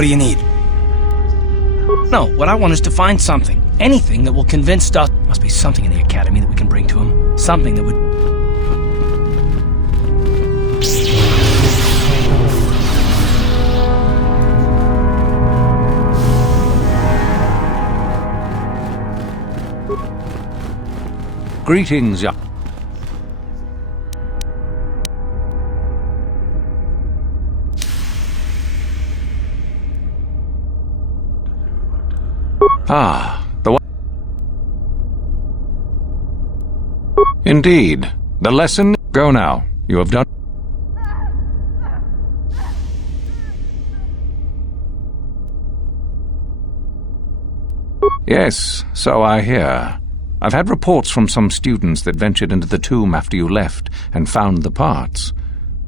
What do you need? No, what I want is to find something. Anything that will convince Dust. Must be something in the academy that we can bring to him. Something that would... Greetings, young. Ah, the one. Indeed. The lesson. Go now. You have done. Yes, so I hear. I've had reports from some students that ventured into the tomb after you left and found the parts.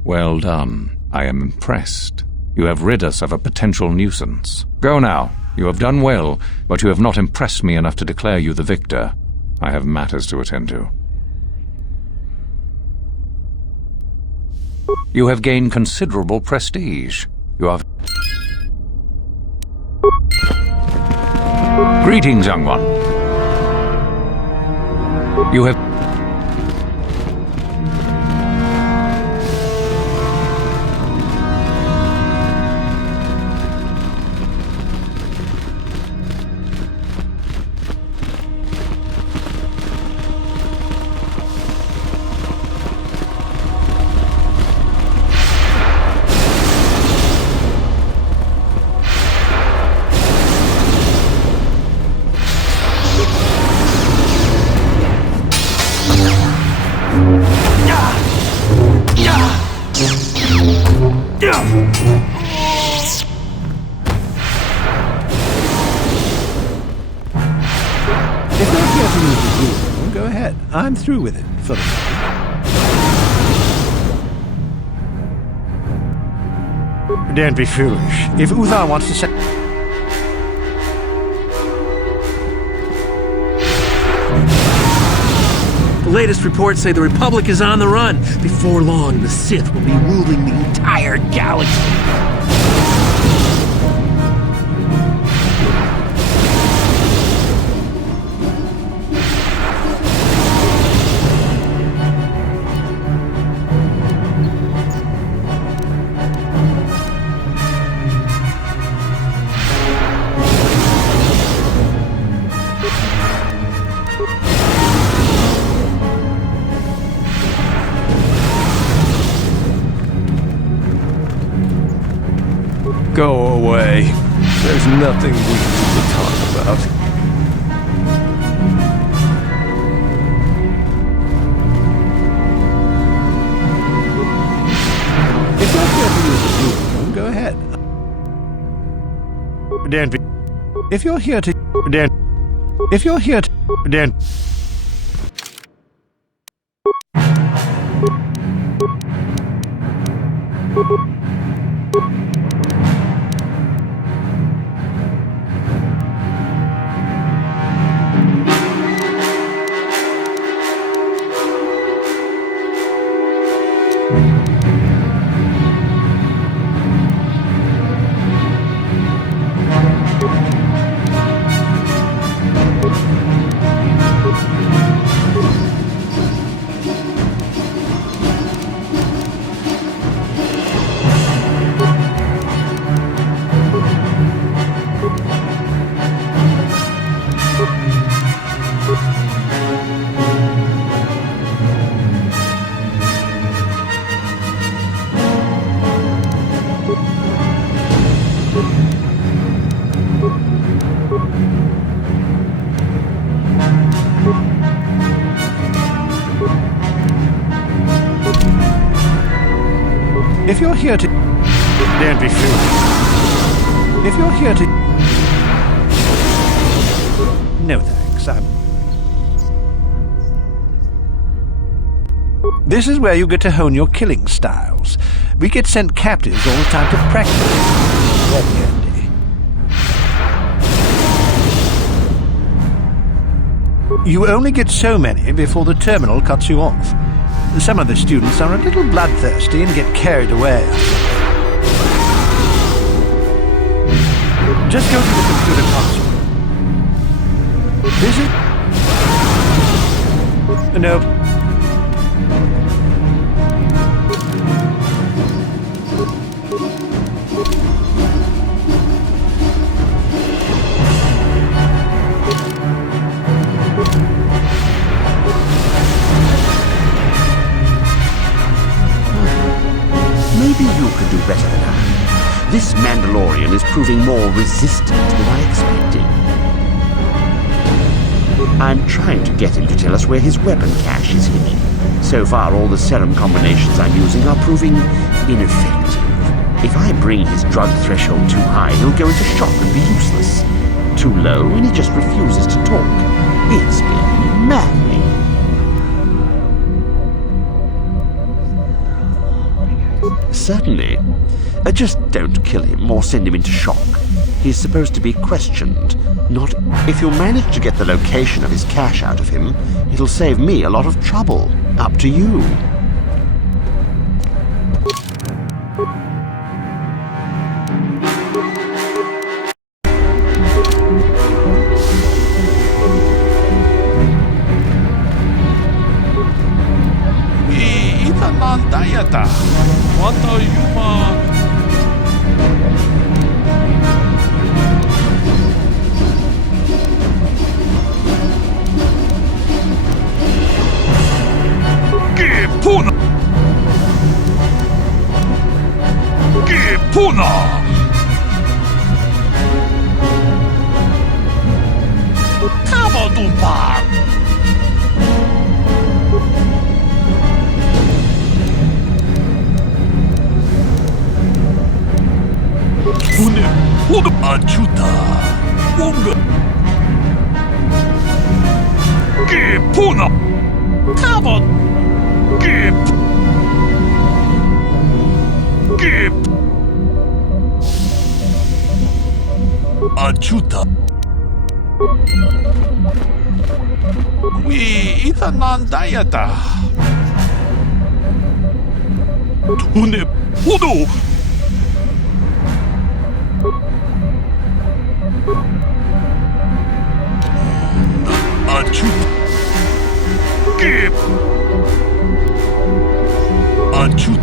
Well done. I am impressed. You have rid us of a potential nuisance. Go now. You have done well, but you have not impressed me enough to declare you the victor. I have matters to attend to. You have gained considerable prestige. You are... Greetings, young one. You have... Go ahead. I'm through with it for the moment. Don't be foolish. If Uthar wants to say... The latest reports say the Republic is on the run. Before long, the Sith will be ruling the entire galaxy. Go away. There's nothing we need to talk about. If you're here to use the room, go ahead. Dan, if you're here to... Dan, if you're here to... Dan... If you're here to... Don't be foolish. If you're here to... No thanks, This is where you get to hone your killing styles. We get sent captives all the time to practice. Very handy. You only get so many before the terminal cuts you off. Some of the students are a little bloodthirsty and get carried away. Just go to the computer console. Is it? No. Maybe you could do better than I. This Mandalorian is proving more resistant than I expected. I'm trying to get him to tell us where his weapon cache is hidden. So far, all the serum combinations I'm using are proving ineffective. If I bring his drug threshold too high, he'll go into shock and be useless. Too low, and he just refuses to talk. It's been maddening. Certainly. Just don't kill him or send him into shock. He's supposed to be questioned, not... If you manage to get the location of his cache out of him, it'll save me a lot of trouble. Up to you. What are you, Puna! Kabadupa! Une Hood Achuta Unga Gepuna Kabot Gep Achuta We Ithanan Dieta Tune Hudu Achut Gep Achut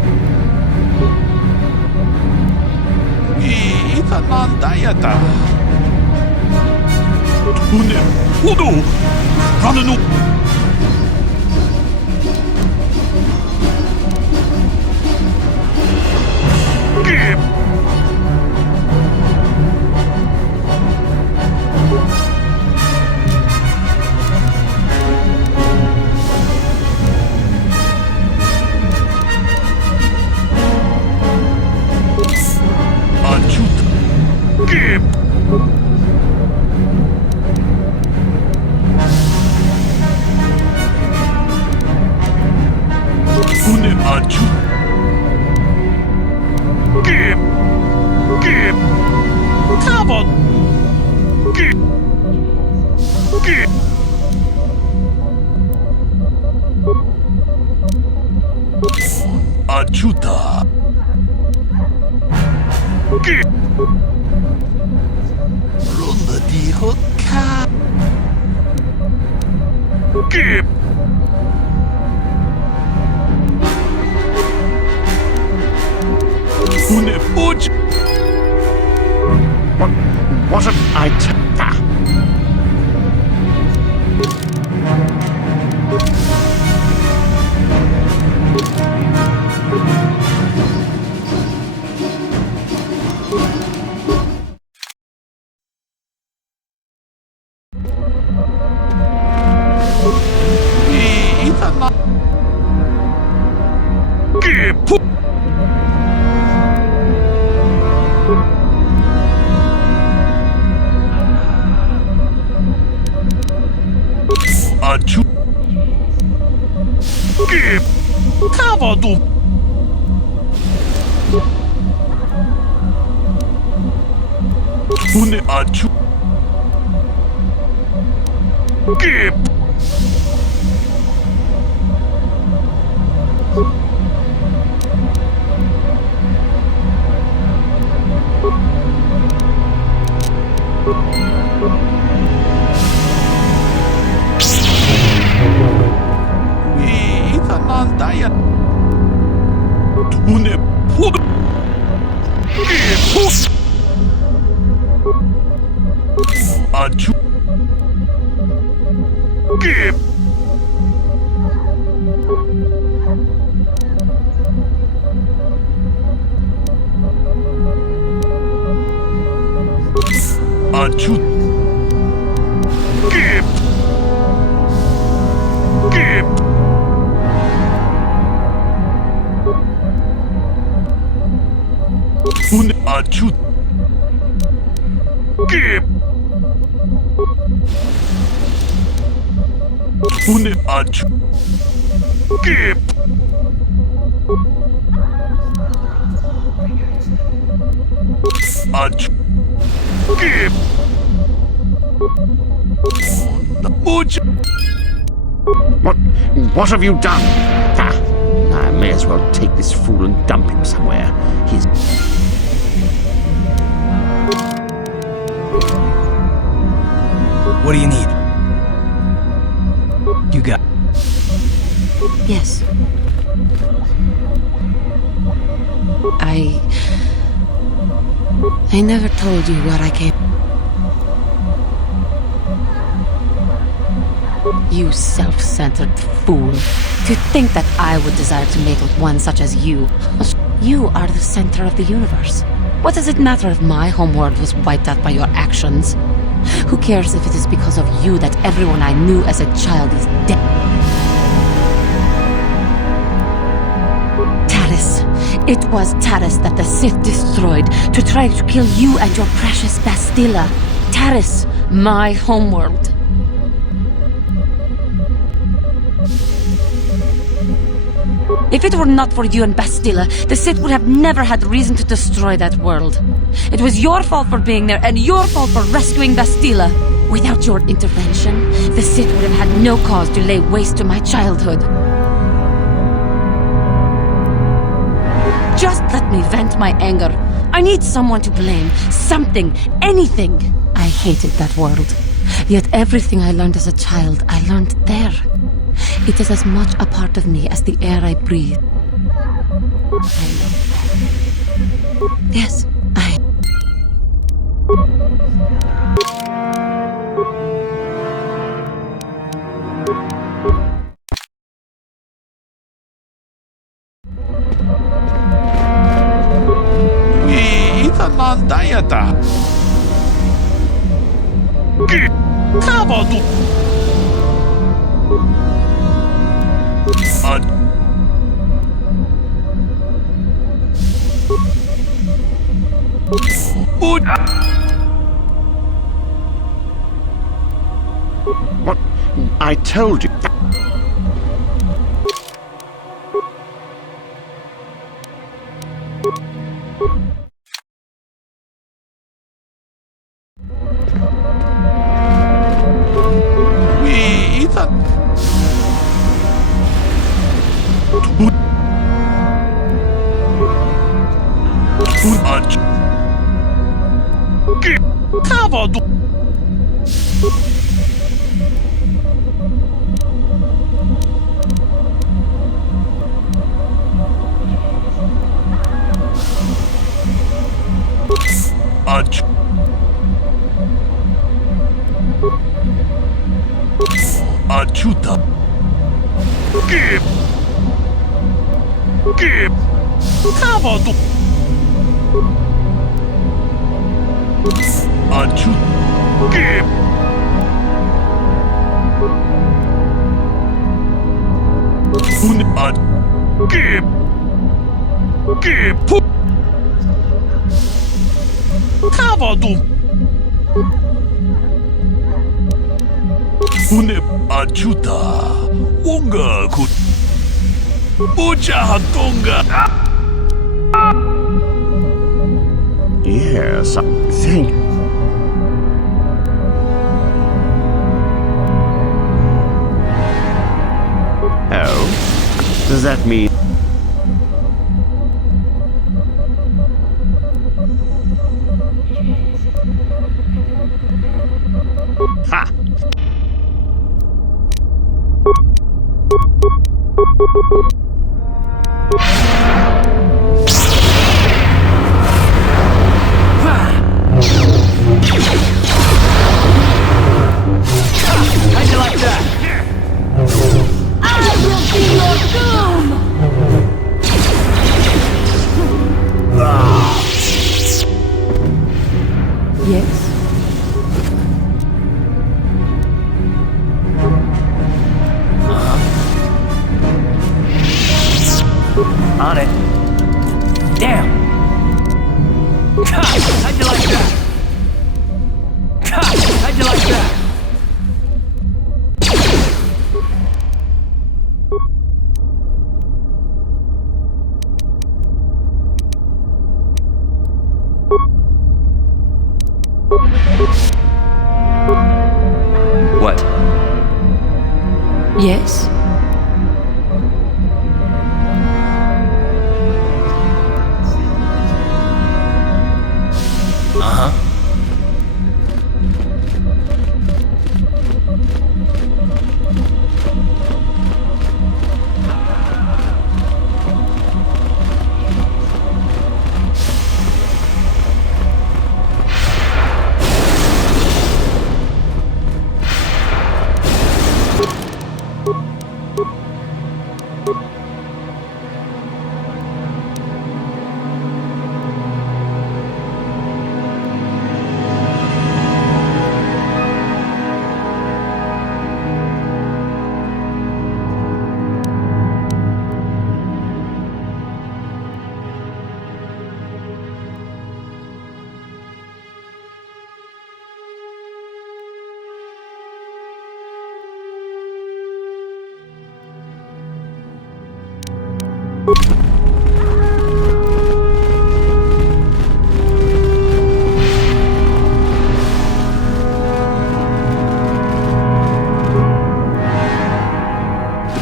Ithanan Dieta Tune Hudu Rananu Gep Gep Une Achut Gep Gep Kabot Gep Gep Achuta Gep Ronda dijo Ka Gep Une Puch What an item! Achut Gep Kabadu Une Achut Gep 눈에 포도 아주 아주 눈에 아주 눈에 아주 아주 뭐지? What have you done? Ah, I may as well take this fool and dump him somewhere. He's... What do you need? You got... Yes. I never told you where I came. You self-centered fool. To think that I would desire to mate with one such as you. You are the center of the universe. What does it matter if my homeworld was wiped out by your actions? Who cares if it is because of you that everyone I knew as a child is dead? Taris. It was Taris that the Sith destroyed to try to kill you and your precious Bastilla. Taris, my homeworld. If it were not for you and Bastilla, the Sith would have never had reason to destroy that world. It was your fault for being there, and your fault for rescuing Bastilla. Without your intervention, the Sith would have had no cause to lay waste to my childhood. Just let me vent my anger. I need someone to blame. Something. Anything. I hated that world. Yet everything I learned as a child, I learned there. It is as much a part of me as the air I breathe. I know. Yes, I... 이단난다야다 가봐도 What? I told you. 가봐도 아주 아주다 가봐도 아주 눈 가봐도 눈에 아주다 뭔가 곧 보자 동가 Yes, thank you. Oh? Does that mean... Ha! On it. Damn! How'd you like that? How'd you like that? What? Yes?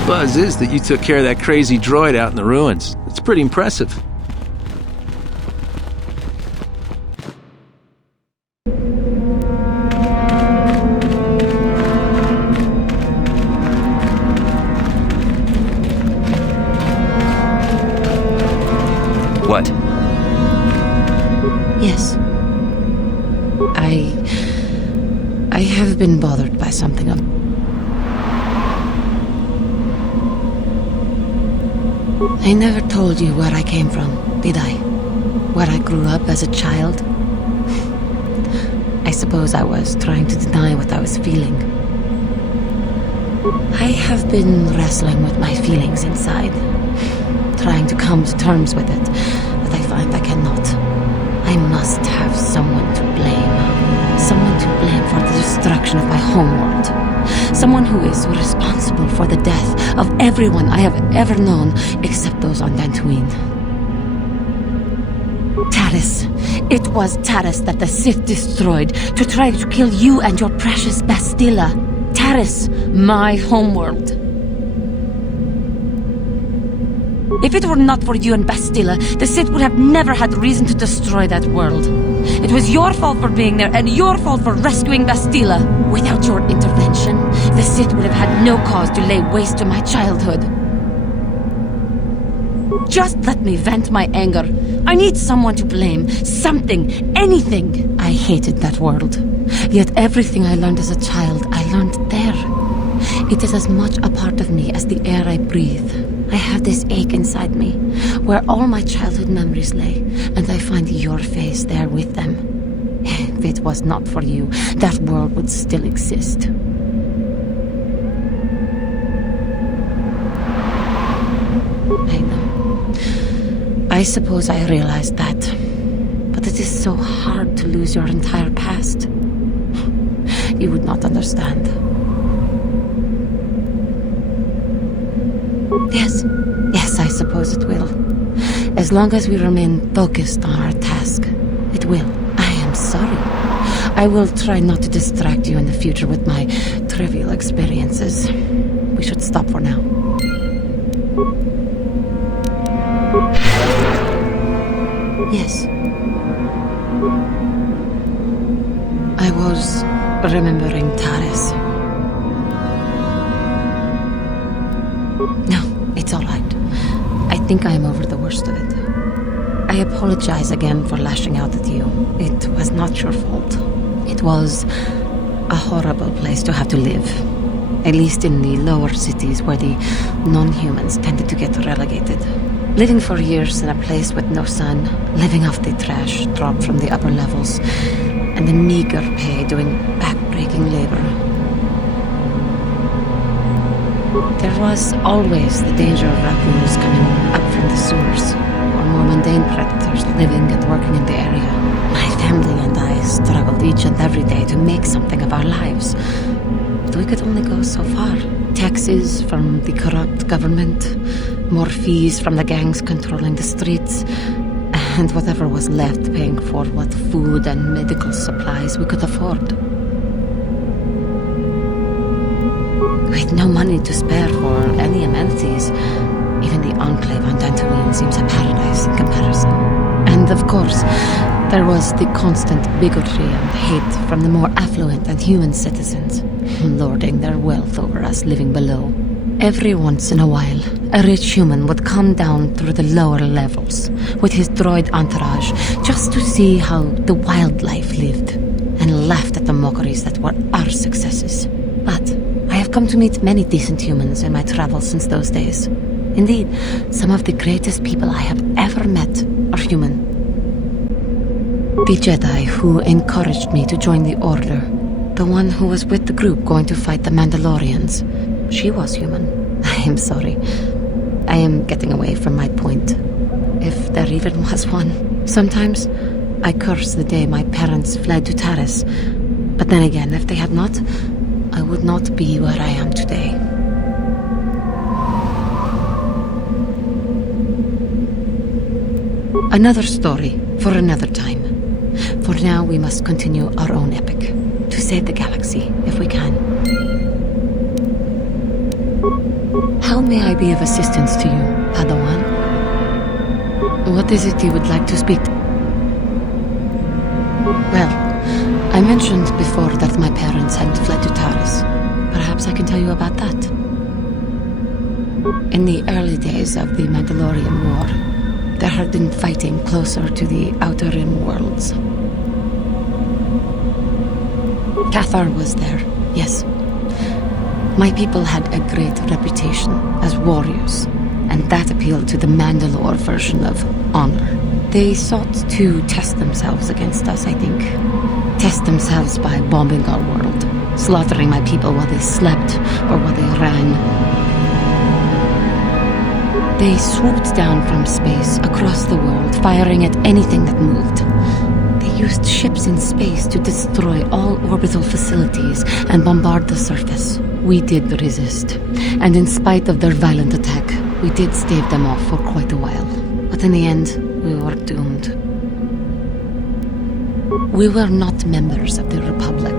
Buzz is that you took care of that crazy droid out in the ruins. It's pretty impressive. What? Yes. I have been bothered by something. I never told you where I came from, did I? Where I grew up as a child? I suppose I was trying to deny what I was feeling. I have been wrestling with my feelings inside, trying to come to terms with it, but I find I cannot. I must have someone to blame. Someone to blame for the destruction of my homeworld. Someone who is responsible for the death of everyone I have ever known, except those on Dantooine. Taris. It was Taris that the Sith destroyed to try to kill you and your precious Bastilla. Taris, my homeworld. If it were not for you and Bastilla, the Sith would have never had reason to destroy that world. It was your fault for being there, and your fault for rescuing Bastilla. Without your intervention, the Sith would have had no cause to lay waste to my childhood. Just let me vent my anger. I need someone to blame. Something. Anything. I hated that world. Yet everything I learned as a child, I learned there. It is as much a part of me as the air I breathe. I have this ache inside me, where all my childhood memories lay, and I find your face there with them. If it was not for you, that world would still exist. I know. I suppose I realized that. But it is so hard to lose your entire past. You would not understand. Yes, I suppose it will. As long as we remain focused on our task, it will. I am sorry. I will try not to distract you in the future with my trivial experiences. We should stop for now. Yes. I was remembering Taris. No, it's all right. I think I am over the worst of it. I apologize again for lashing out at you. It was not your fault. It was a horrible place to have to live. At least in the lower cities where the non-humans tended to get relegated. Living for years in a place with no sun, living off the trash dropped from the upper levels, and the meager pay doing back-breaking labor. There was always the danger of raccoons coming up from the sewers, or more mundane predators living and working in the area. My family and I struggled each and every day to make something of our lives. But we could only go so far. Taxes from the corrupt government, more fees from the gangs controlling the streets, and whatever was left paying for what food and medical supplies we could afford. We had no money to spare for any amenities. Even the enclave on Dantooine seems a paradise in comparison. And of course, there was the constant bigotry and hate from the more affluent and human citizens, lording their wealth over us living below. Every once in a while, a rich human would come down through the lower levels with his droid entourage just to see how the wildlife lived, and laughed at the mockeries that were our successes. But I have come to meet many decent humans in my travels since those days. Indeed, some of the greatest people I have ever met are human. The Jedi who encouraged me to join the Order, the one who was with the group going to fight the Mandalorians, she was human. I am sorry. I am getting away from my point, if there even was one. Sometimes I curse the day my parents fled to Taris, but then again, if they had not, I would not be where I am today. Another story for another time. For now, we must continue our own epic, to save the galaxy, if we can. How may I be of assistance to you, Padawan? What is it you would like to speak to? Well, I mentioned before that my parents had fled to Taris. Perhaps I can tell you about that. In the early days of the Mandalorian War, there had been fighting closer to the Outer Rim worlds. Kotor was there, yes. My people had a great reputation as warriors, and that appealed to the Mandalore version of honor. They sought to test themselves against us, I think. Test themselves by bombing our world, slaughtering my people while they slept or while they ran. They swooped down from space across the world, firing at anything that moved. They used ships in space to destroy all orbital facilities and bombard the surface. We did resist, and in spite of their violent attack, we did stave them off for quite a while. But in the end, we were doomed. We were not members of the Republic.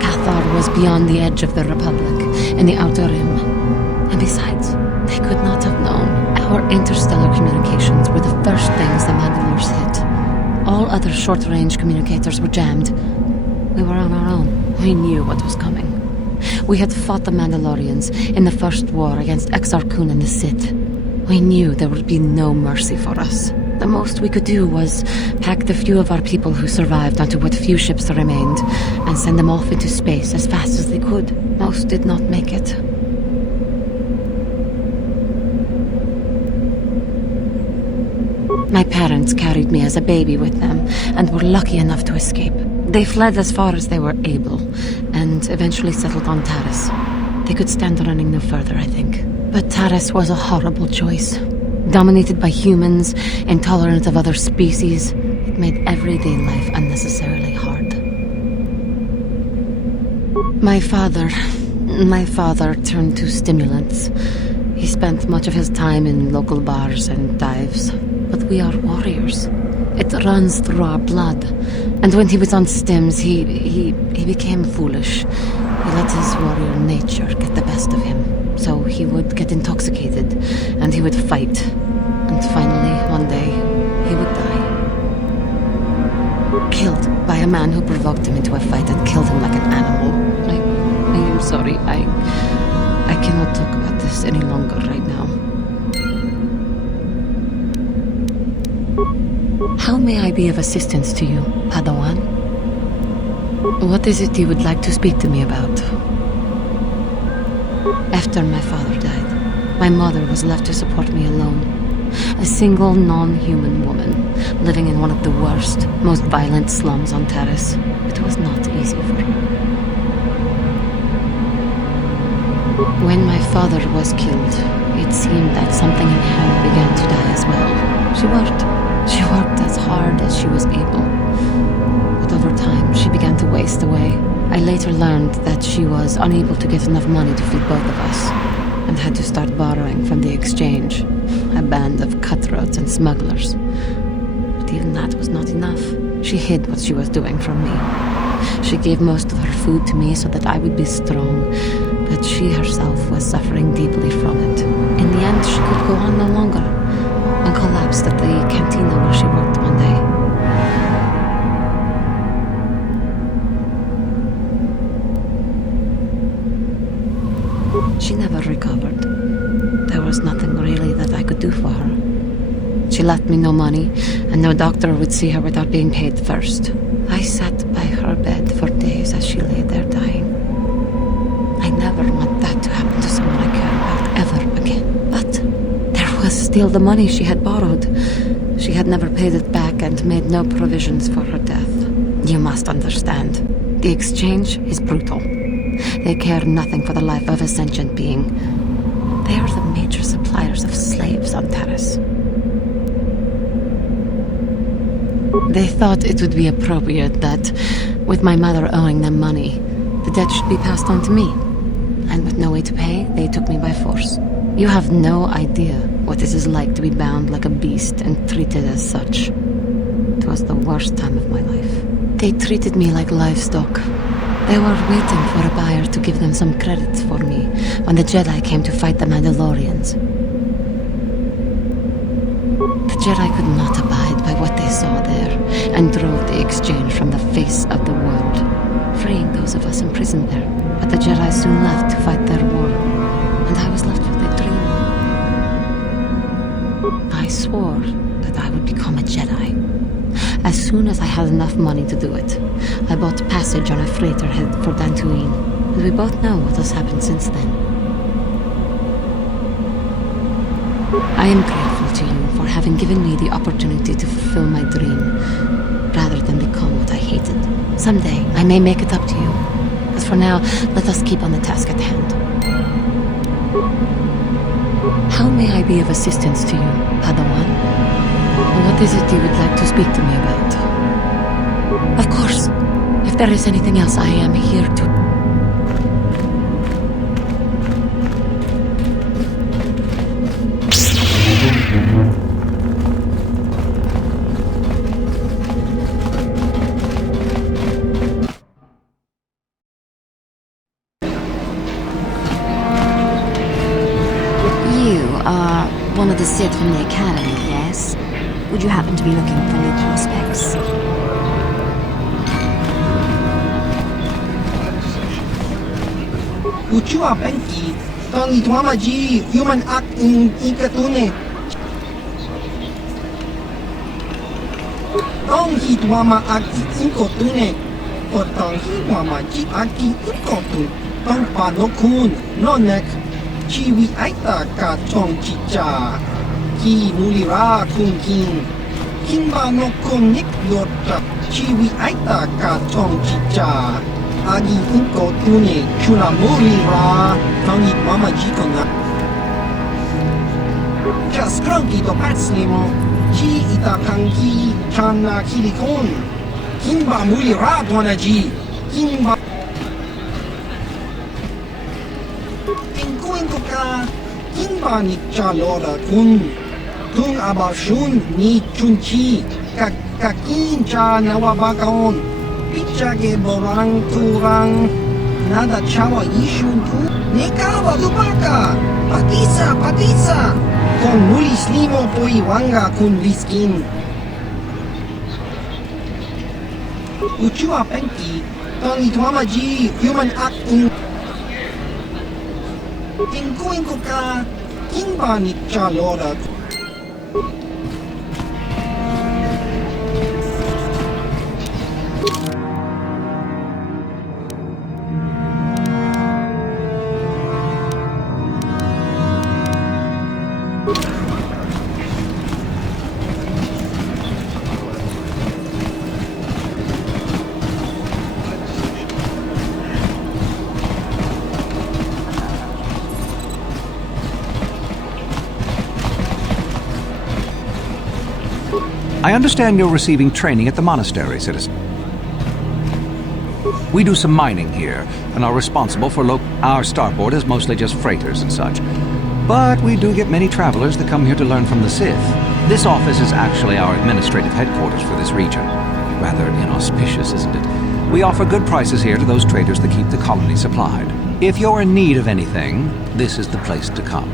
Kotor was beyond the edge of the Republic, in the Outer Rim. And besides, they could not have known. Our interstellar communications were the first things the Mandalores hit. All other short-range communicators were jammed. We were on our own. We knew what was coming. We had fought the Mandalorians in the first war against Exar Kun and the Sith. We knew there would be no mercy for us. The most we could do was pack the few of our people who survived onto what few ships remained and send them off into space as fast as they could. Most did not make it. My parents carried me as a baby with them and were lucky enough to escape. They fled as far as they were able and eventually settled on Taris. They could stand running no further, I think. But Taris was a horrible choice. Dominated by humans, intolerant of other species, it made everyday life unnecessarily hard. My father turned to stimulants. He spent much of his time in local bars and dives. But we are warriors. It runs through our blood. And when he was on stims, he became foolish. He let his warrior nature get the best of him. So he would get intoxicated, and he would fight. And finally, one day, he would die. Killed by a man who provoked him into a fight and killed him like an animal. I am sorry. I cannot talk about this any longer right now. How may I be of assistance to you, Padawan? What is it you would like to speak to me about? After my father died, my mother was left to support me alone. A single non-human woman, living in one of the worst, most violent slums on Taris. It was not easy for her. When my father was killed, it seemed that something in her began to die as well. She worked as hard as she was able. But over time, she began to waste away. I later learned that she was unable to get enough money to feed both of us, and had to start borrowing from the exchange, a band of cutthroats and smugglers. But even that was not enough. She hid what she was doing from me. She gave most of her food to me so that I would be strong, but she herself was suffering deeply from it. In the end, she could go on no longer, and collapsed at the cantina where she worked one day. She never recovered. There was nothing really that I could do for her. She left me no money, and no doctor would see her without being paid first. I sat by her bed for days as she lay there dying. I never want that to happen to someone I care about ever again. But there was still the money she had borrowed. She had never paid it back and made no provisions for her death. You must understand. The exchange is brutal. They care nothing for the life of a sentient being. They are the major suppliers of slaves on Terrace. They thought it would be appropriate that, with my mother owing them money, the debt should be passed on to me. And with no way to pay, they took me by force. You have no idea what it is like to be bound like a beast and treated as such. It was the worst time of my life. They treated me like livestock. They were waiting for a buyer to give them some credit for me when the Jedi came to fight the Mandalorians. The Jedi could not abide by what they saw there, and drove the exchange from the face of the world, freeing those of us imprisoned there. But the Jedi soon left to fight their war, and I was left with a dream. I swore that I would become a Jedi. As soon as I had enough money to do it, I bought passage on a freighter headed for Dantooine, and we both know what has happened since then. I am grateful to you for having given me the opportunity to fulfill my dream, rather than become what I hated. Someday, I may make it up to you. But for now, let us keep on the task at hand. How may I be of assistance to you, Padawan? What is it you would like to speak to me about? Of course. If there is anything else, I am here to... You are one of the Sith from the Academy, yes? Would you happen to be looking for new prospects? Uchua Penki, Tony Tuamaji, human act in Ikatune. Tong Hitwama act in Kotune, or Tong Hitwamaji aki Ikotun, Tong Panokun, Nonek, Chiwi Aita ka Tong Chicha, Ki Mulira Kun King, Kimba no Kun Nik Yota, Chiwi Aita ka Tong Chicha. Agi inko tune chula mulira tangi mama jikona just cranky to patslimo ji ita kanki chana kilikon kimba mulira tonaji kimba inko ka kimba ni chalora kun tung abashun ni chunchi kakin cha nawabakaon Pichage borang turang nada chawa ishun tu nekawa lubaka patisa con mulis limo poi wanga kun viskin Uchua Penki Tony Tuamaji human act in Inko ka Kimba ni chalora I understand you're receiving training at the monastery, citizen. We do some mining here, and are responsible for our starport is mostly just freighters and such. But we do get many travelers that come here to learn from the Sith. This office is actually our administrative headquarters for this region. Rather inauspicious, isn't it? We offer good prices here to those traders that keep the colony supplied. If you're in need of anything, this is the place to come.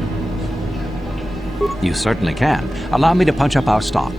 You certainly can. Allow me to punch up our stock.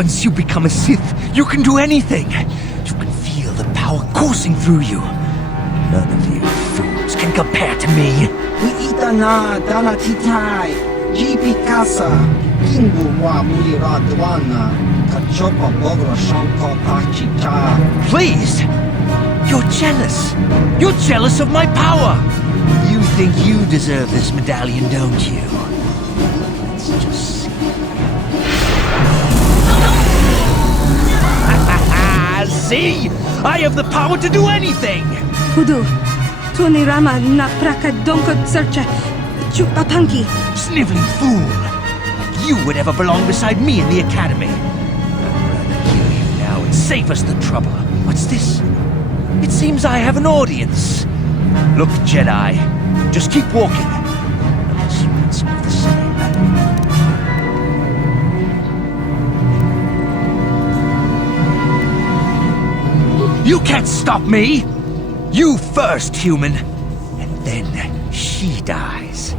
Once you become a Sith, you can do anything. You can feel the power coursing through you. None of you fools can compare to me. Itana dala titai, GP Casa, Kingu wa mulira dwana, Kachopa bogra shanko tachicha. Please! You're jealous. You're jealous of my power. You think you deserve this medallion, don't you? Let's just see. See? I have the power to do anything! Hudu, Tunirama na praka donko searcha, chupapanki. Sniveling fool! Like you would ever belong beside me in the academy. I'd rather kill you now and save us the trouble. What's this? It seems I have an audience. Look, Jedi, just keep walking. Unless you want some of the same. You can't stop me! You first, human! And then she dies.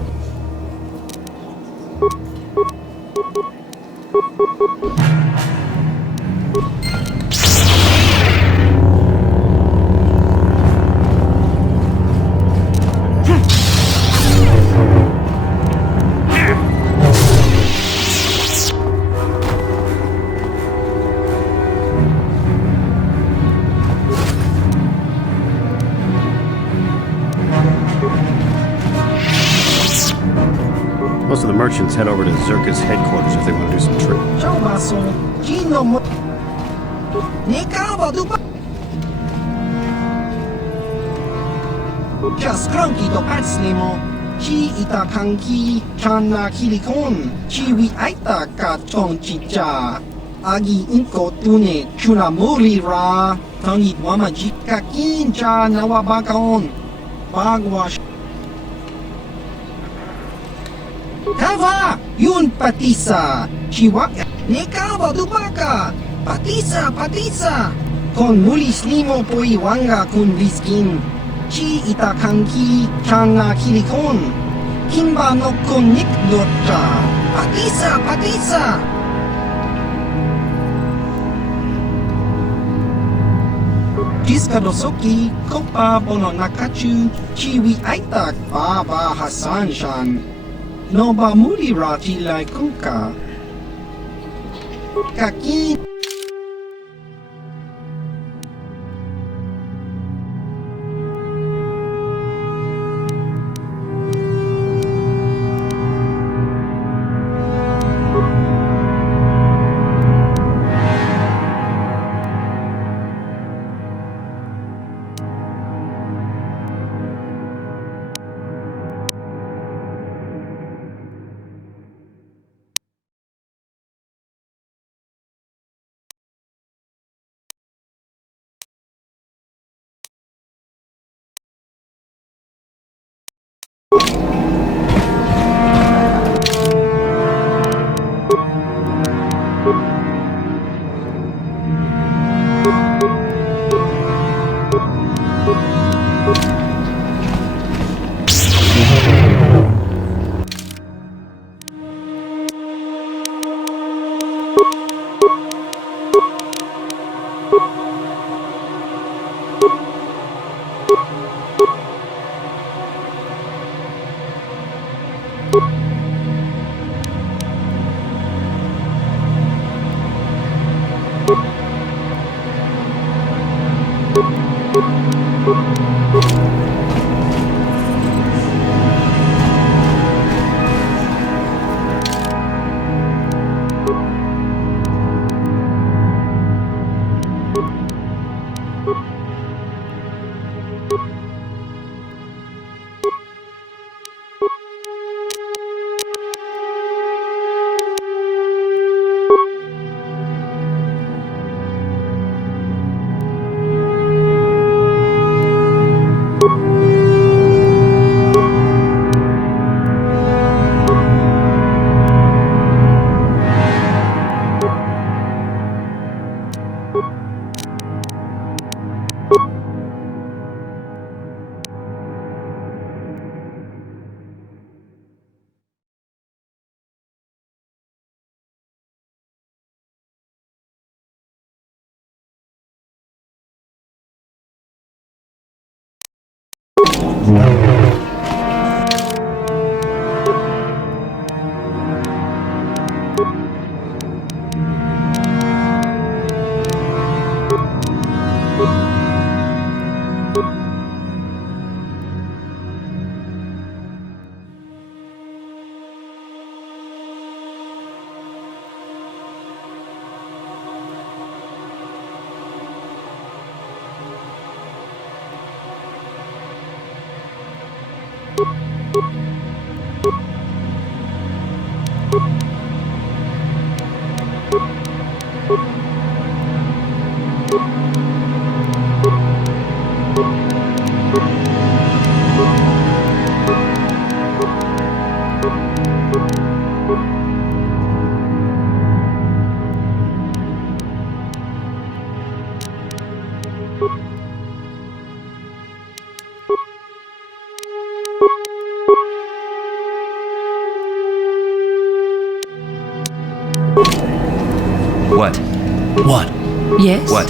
Most of the merchants head over to Zerka's headquarters if they want to do some trade. Chobaso, Gino mo. Nikawa dupa. Just cranky to patslimo. Chi ita kanki, chana kilikon. Chi wi aita ka chong chicha. Agi inko tune, chuna muri ra. Tangit wama jika kincha nawabakaon. Bagwash. Kava, yun patisa, chiwaka, nekawa dubaka, patisa, kon mulis limo po iwanga kun liskin, chi itakanki, changa kilikon, kimba no kun nikdota, patisa. Jiskadosoki, kopa bono nakachu, chiwi aitak, baba Hassan-shan. No ba muri rati lai kuka. Kaki What? What? Yes? What?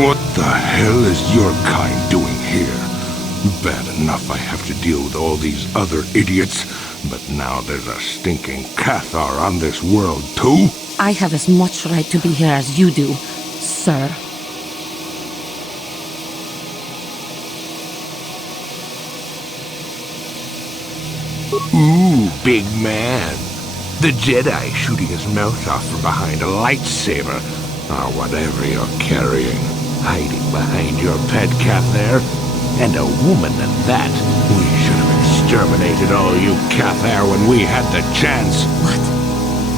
What the hell is your kind doing here? Bad enough I have to deal with all these other idiots, but now there's a stinking Cathar on this world too? I have as much right to be here as you do, sir. Ooh, big man. The Jedi shooting his mouth off from behind a lightsaber, or whatever you're carrying, hiding behind your pet cat there. And a woman at that. We should have exterminated all you Cathar when we had the chance. What?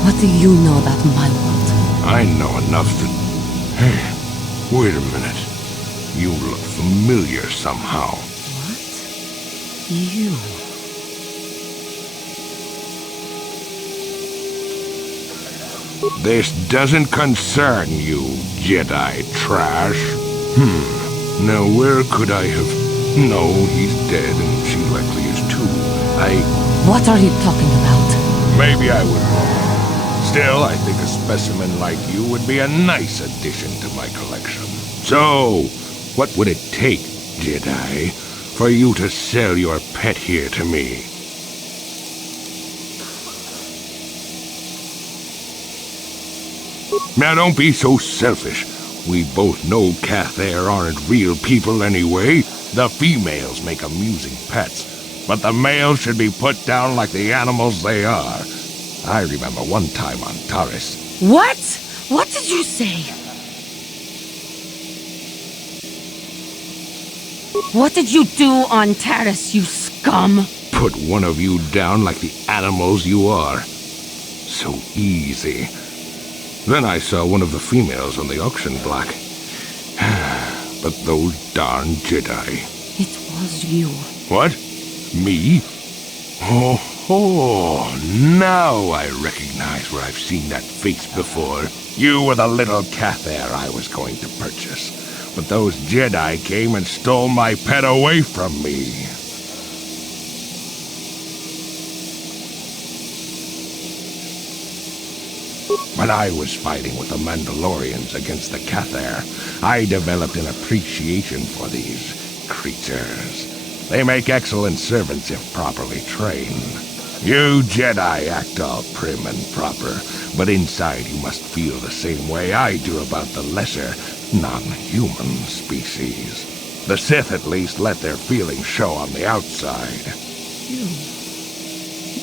What do you know about my world? I know enough to... Hey, wait a minute. You look familiar somehow. What? You... This doesn't concern you, Jedi trash. Now where could I have... No, he's dead, and she likely is too. What are you talking about? Maybe I was wrong. Still, I think a specimen like you would be a nice addition to my collection. So, what would it take, Jedi, for you to sell your pet here to me? Now don't be so selfish. We both know Cathar aren't real people anyway. The females make amusing pets, but the males should be put down like the animals they are. I remember one time on Taris. What? What did you say? What did you do on Taris, you scum? Put one of you down like the animals you are. So easy. Then I saw one of the females on the auction block. But those darn Jedi. It was you. What? Me? Oh, now I recognize where I've seen that face before. You were the little Cathar I was going to purchase. But those Jedi came and stole my pet away from me. When I was fighting with the Mandalorians against the Cathar, I developed an appreciation for these creatures. They make excellent servants if properly trained. You Jedi act all prim and proper, but inside you must feel the same way I do about the lesser, non-human species. The Sith at least let their feelings show on the outside. You...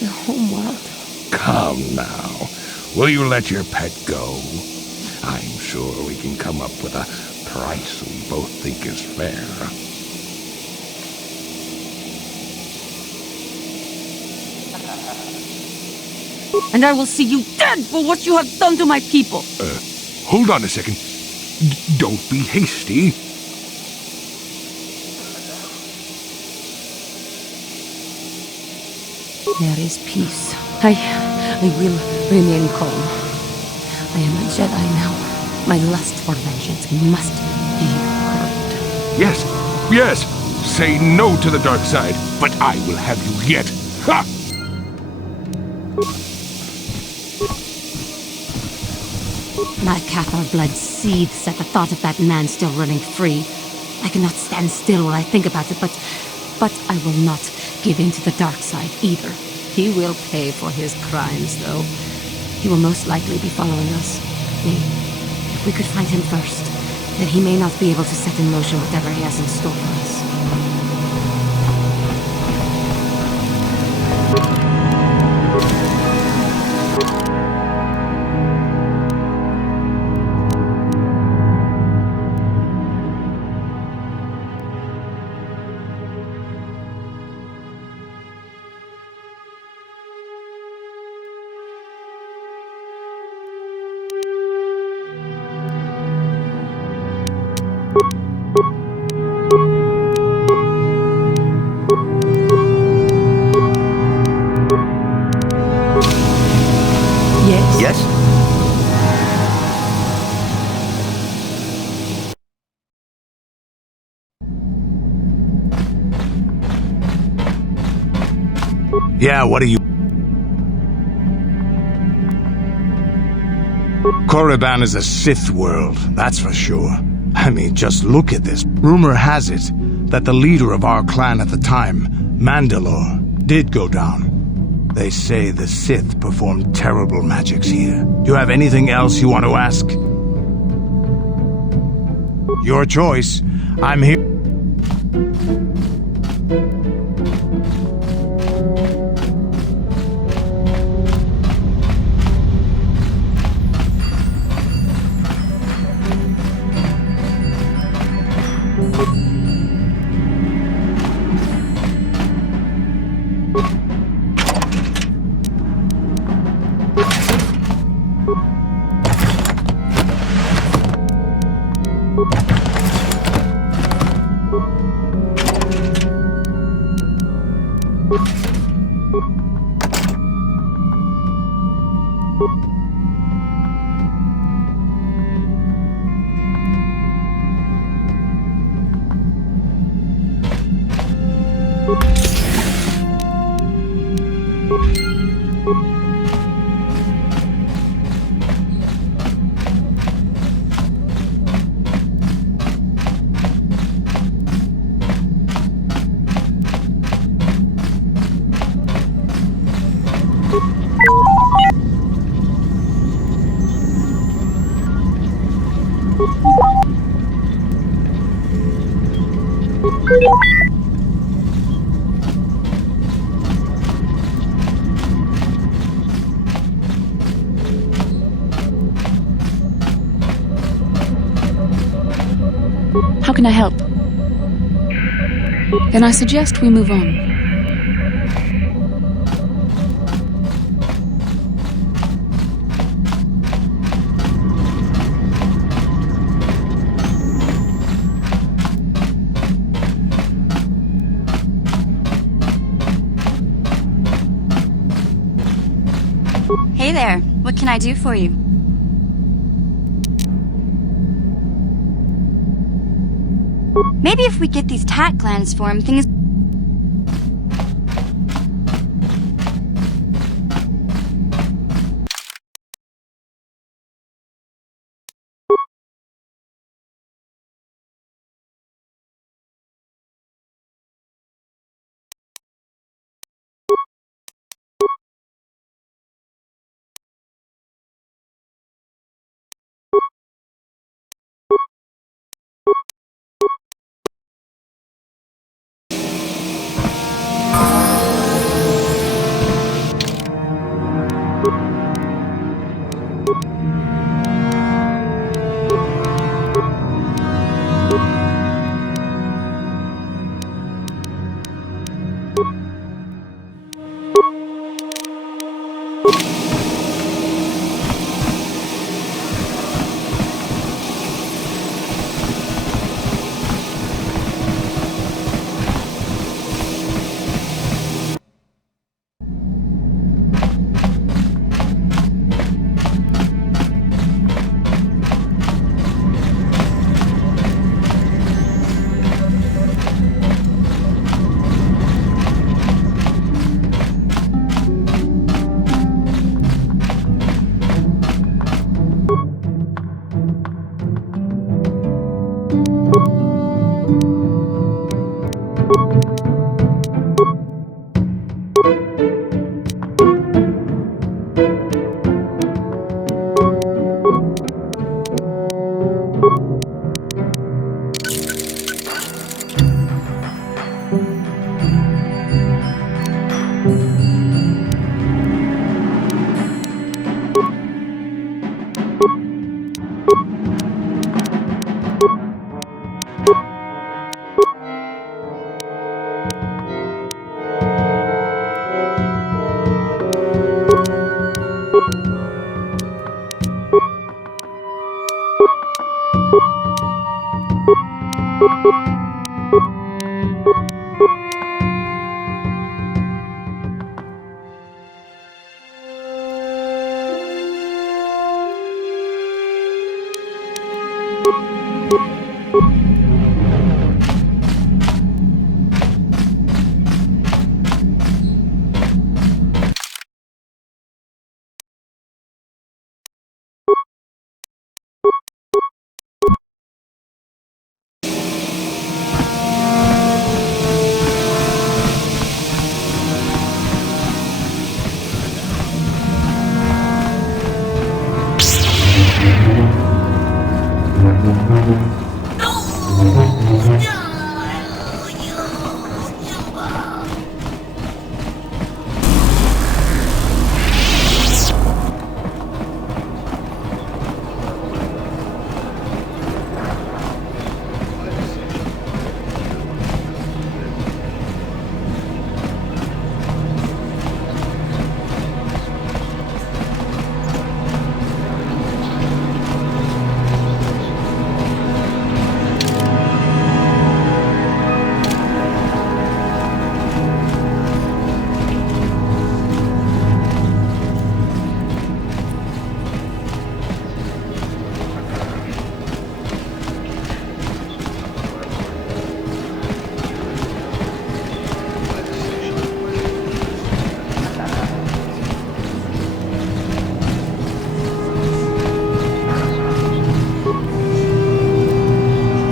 the homeworld. Come now. Will you let your pet go? I'm sure we can come up with a price we both think is fair. And I will see you dead for what you have done to my people. Hold on a second. Don't be hasty. There is peace. I will remain calm. I am a Jedi now. My lust for vengeance must be curbed. Yes. Say no to the dark side, but I will have you yet. Ha! My Cathar blood seethes at the thought of that man still running free. I cannot stand still when I think about it, but But I will not give in to the dark side either. He will pay for his crimes, though. He will most likely be following us. If we could find him first, then he may not be able to set in motion whatever he has in store for us. Yes? Yeah, what are you... Korriban is a Sith world, that's for sure. I mean, just look at this. Rumor has it that the leader of our clan at the time, Mandalore, did go down. They say the Sith perform terrible magics here. Do you have anything else you want to ask? Your choice. I'm here. How can I help? Then I suggest we move on. Hey there, what can I do for you? Maybe if we get these tat glands for him, things...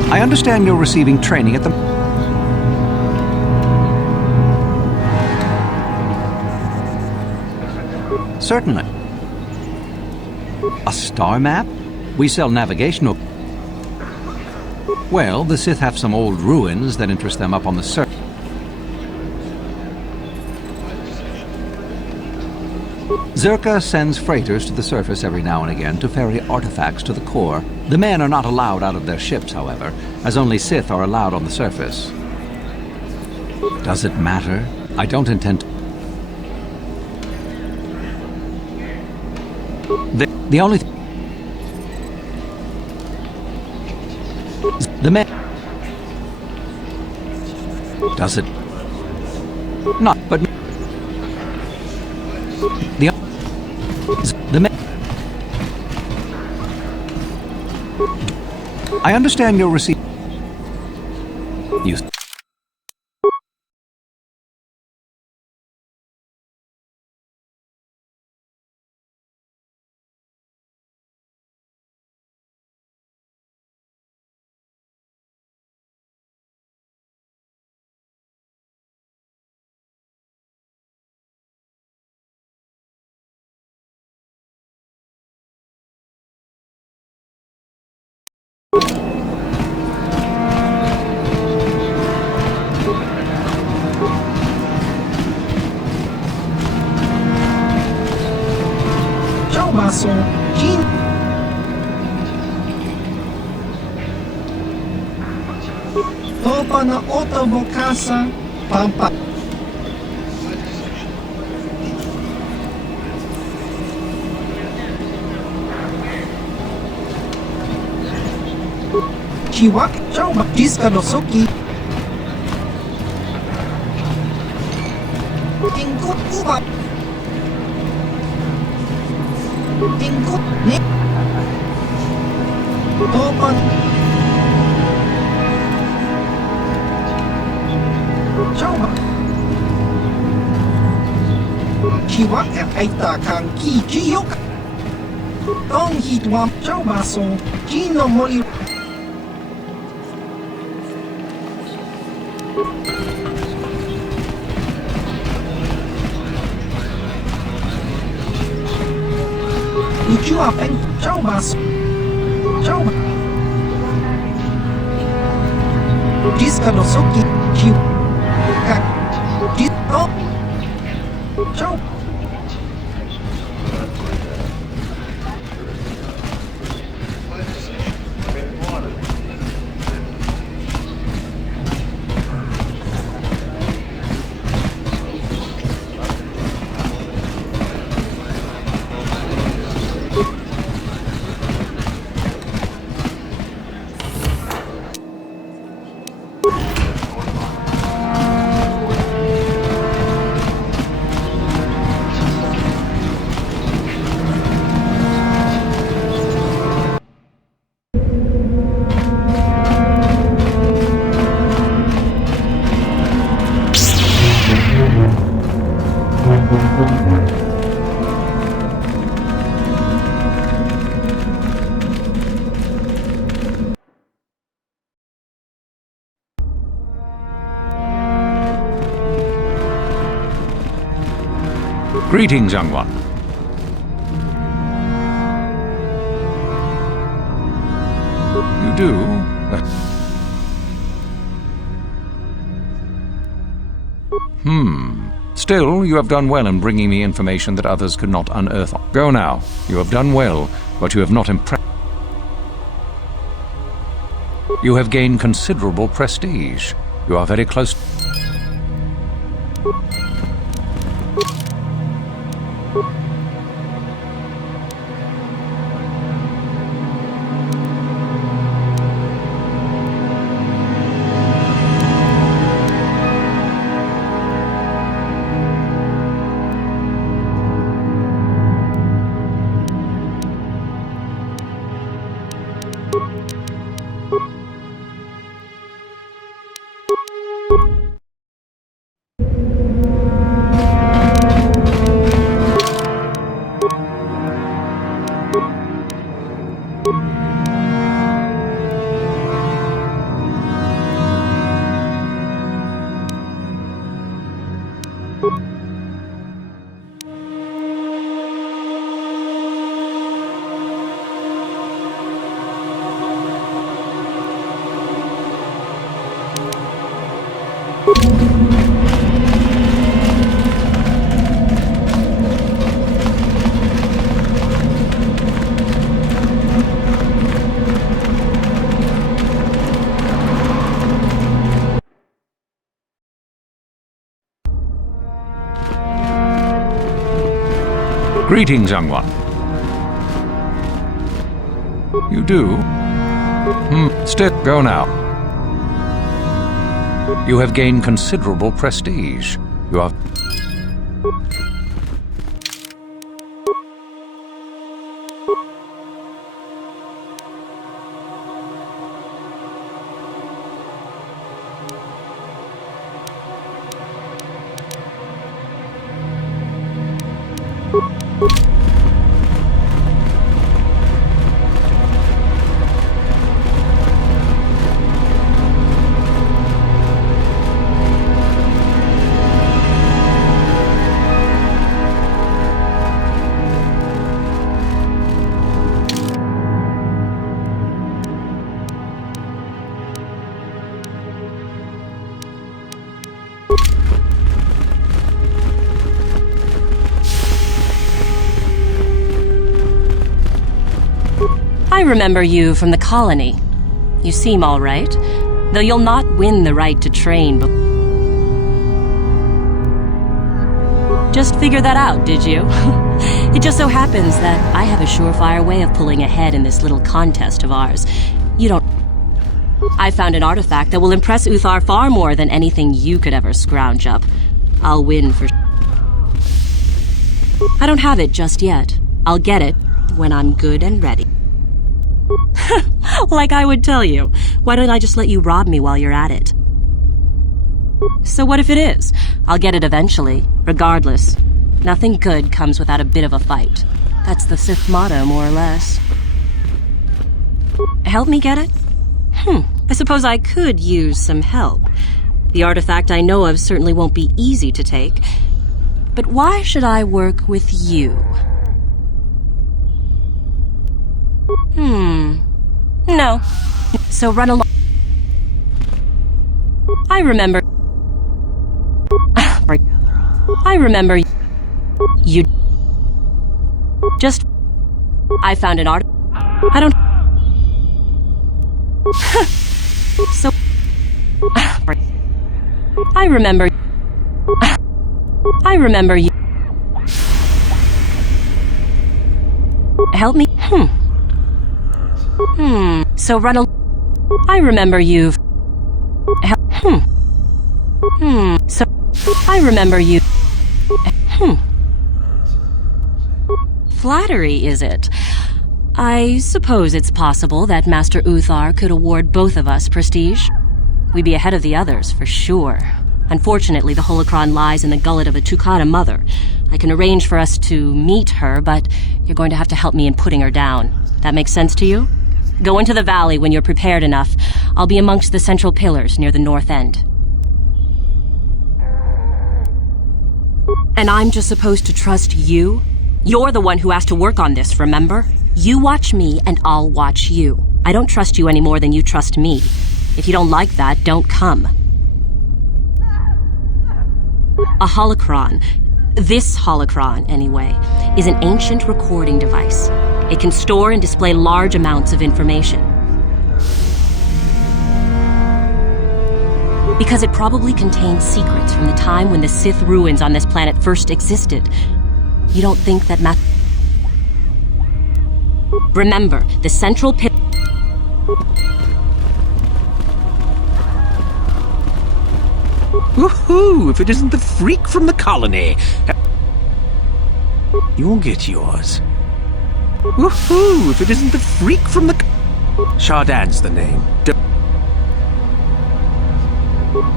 I understand you're receiving training at the... Certainly. A star map? We sell navigational... Well, the Sith have some old ruins that interest them up on the surface. Zerka sends freighters to the surface every now and again to ferry artifacts to the core. The men are not allowed out of their ships, however, as only Sith are allowed on the surface. Does it matter? I don't intend to... The only... The men... Does it... Not, but... The men... I understand you're receiving... You... Topa na otobokasa, pampa. Chiwak, choba, kiska dosoki. Tingkut uba. Tingkut ne. Topan. Choba. Chiwak aita kang ki chiyok. Tong hitwam choba so kino moli. Chua Peng Chau Bas Chau Discanosoki Q Disco Chau Greetings, young one. You do? Still, you have done well in bringing me information that others could not unearth. Go now. You have done well, but you have not impressed. You have gained considerable prestige. You are very close. Greetings, young one. You do? Still, go now. You have gained considerable prestige. You are... I remember you from the colony. You seem all right, though you'll not win the right to train. Just figure that out, did you? It just so happens that I have a surefire way of pulling ahead in this little contest of ours. You don't... I found an artifact that will impress Uthar far more than anything you could ever scrounge up. I'll win for... I don't have it just yet. I'll get it when I'm good and ready. Like I would tell you. Why don't I just let you rob me while you're at it? So what if it is? I'll get it eventually, regardless. Nothing good comes without a bit of a fight. That's the Sith motto, more or less. Help me get it? I suppose I could use some help. The artifact I know of certainly won't be easy to take. But why should I work with you? No. So run along. I remember. I remember. You. Just. I found an art. I don't. So. I remember. I remember you. Help me? So run I remember you've... So... I remember you... Flattery, is it? I suppose it's possible that Master Uthar could award both of us prestige. We'd be ahead of the others, for sure. Unfortunately, the holocron lies in the gullet of a Tukata mother. I can arrange for us to meet her, but you're going to have to help me in putting her down. That makes sense to you? Go into the valley when you're prepared enough. I'll be amongst the central pillars near the north end. And I'm just supposed to trust you? You're the one who has to work on this, remember? You watch me, and I'll watch you. I don't trust you any more than you trust me. If you don't like that, don't come. A holocron, this holocron anyway, is an ancient recording device. It can store and display large amounts of information. Because it probably contains secrets from the time when the Sith ruins on this planet first existed. You don't think that Remember, the central pit... Woohoo! If it isn't the freak from the colony! You'll get yours. Woohoo! If it isn't the freak from the... Shardan's the name.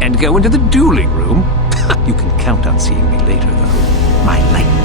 And go into the dueling room? You can count on seeing me later, though. My light...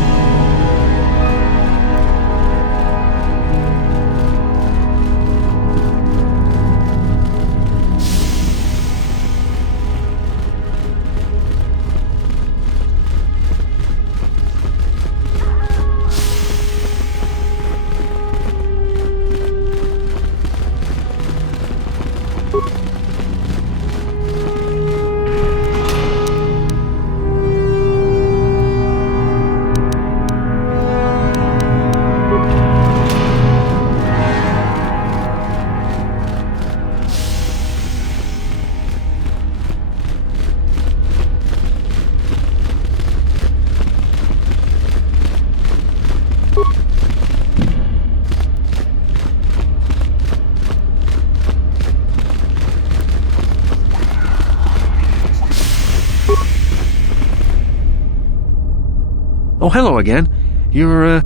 Oh, hello again. You're,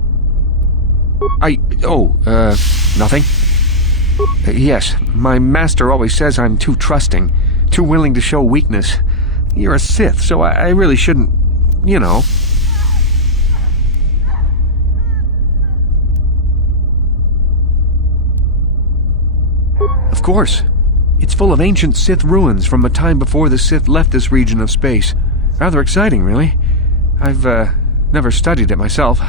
nothing. Yes, my master always says I'm too trusting, too willing to show weakness. You're a Sith, so I really shouldn't, you know. Of course. It's full of ancient Sith ruins from a time before the Sith left this region of space. Rather exciting, really. I've, never studied it myself.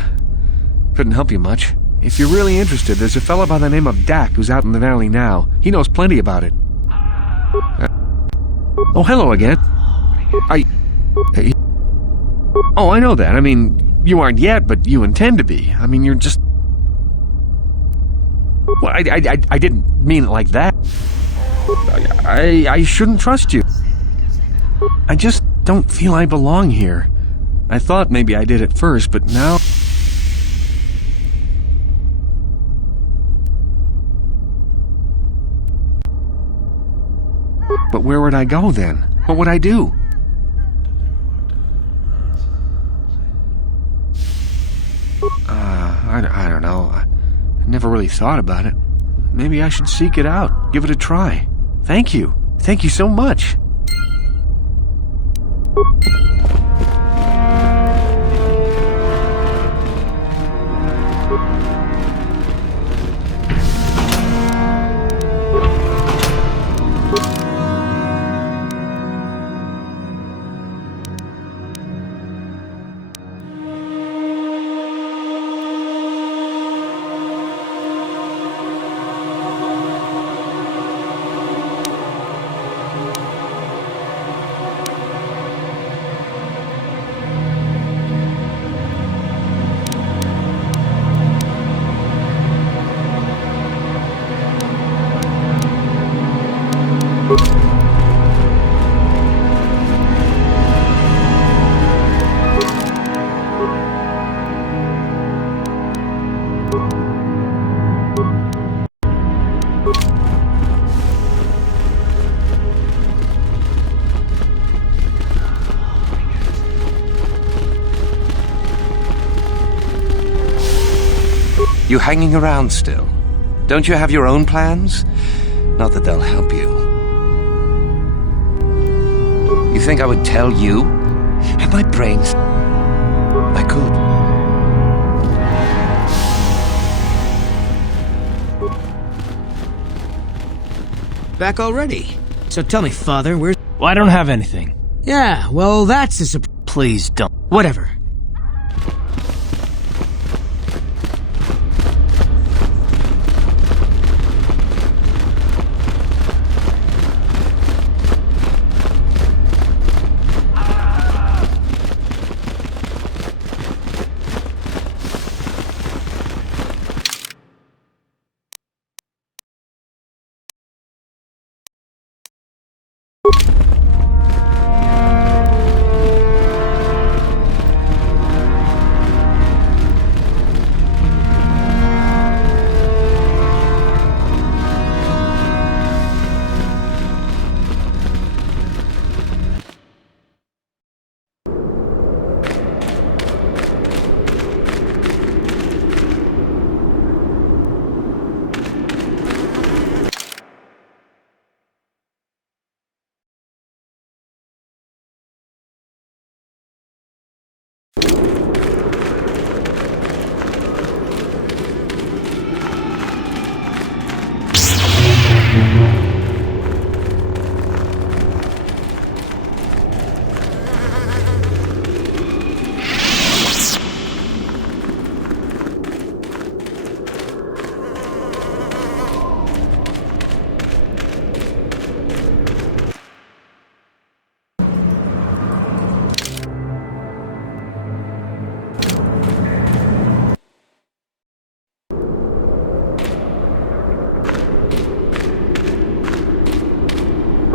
Couldn't help you much. If you're really interested, there's a fellow by the name of Dak who's out in the valley now. He knows plenty about it. Oh, hello again. Oh, I know that. I mean, you aren't yet, but you intend to be. I mean, you're just... Well, I didn't mean it like that. I shouldn't trust you. I just don't feel I belong here. I thought maybe I did at first, but now... But where would I go then? What would I do? I don't know. I never really thought about it. Maybe I should seek it out, give it a try. Thank you. Thank you so much. You hanging around still? Don't you have your own plans? Not that they'll help you. You think I would tell you? Have my brains... I could. Back already? So tell me, Father, where's... Well, I don't have anything. Yeah, well, that's a surprise. Please don't. Whatever.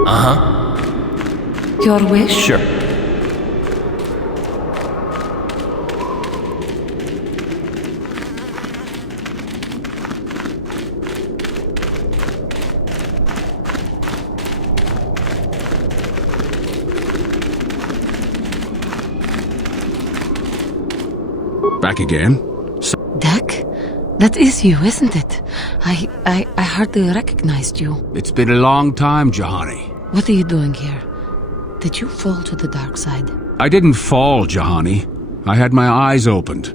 Uh-huh. Your wish? Sure. Back again? Dak? That is you, isn't it? I hardly recognized you. It's been a long time, Jahani. What are you doing here? Did you fall to the dark side? I didn't fall, Jahani. I had my eyes opened.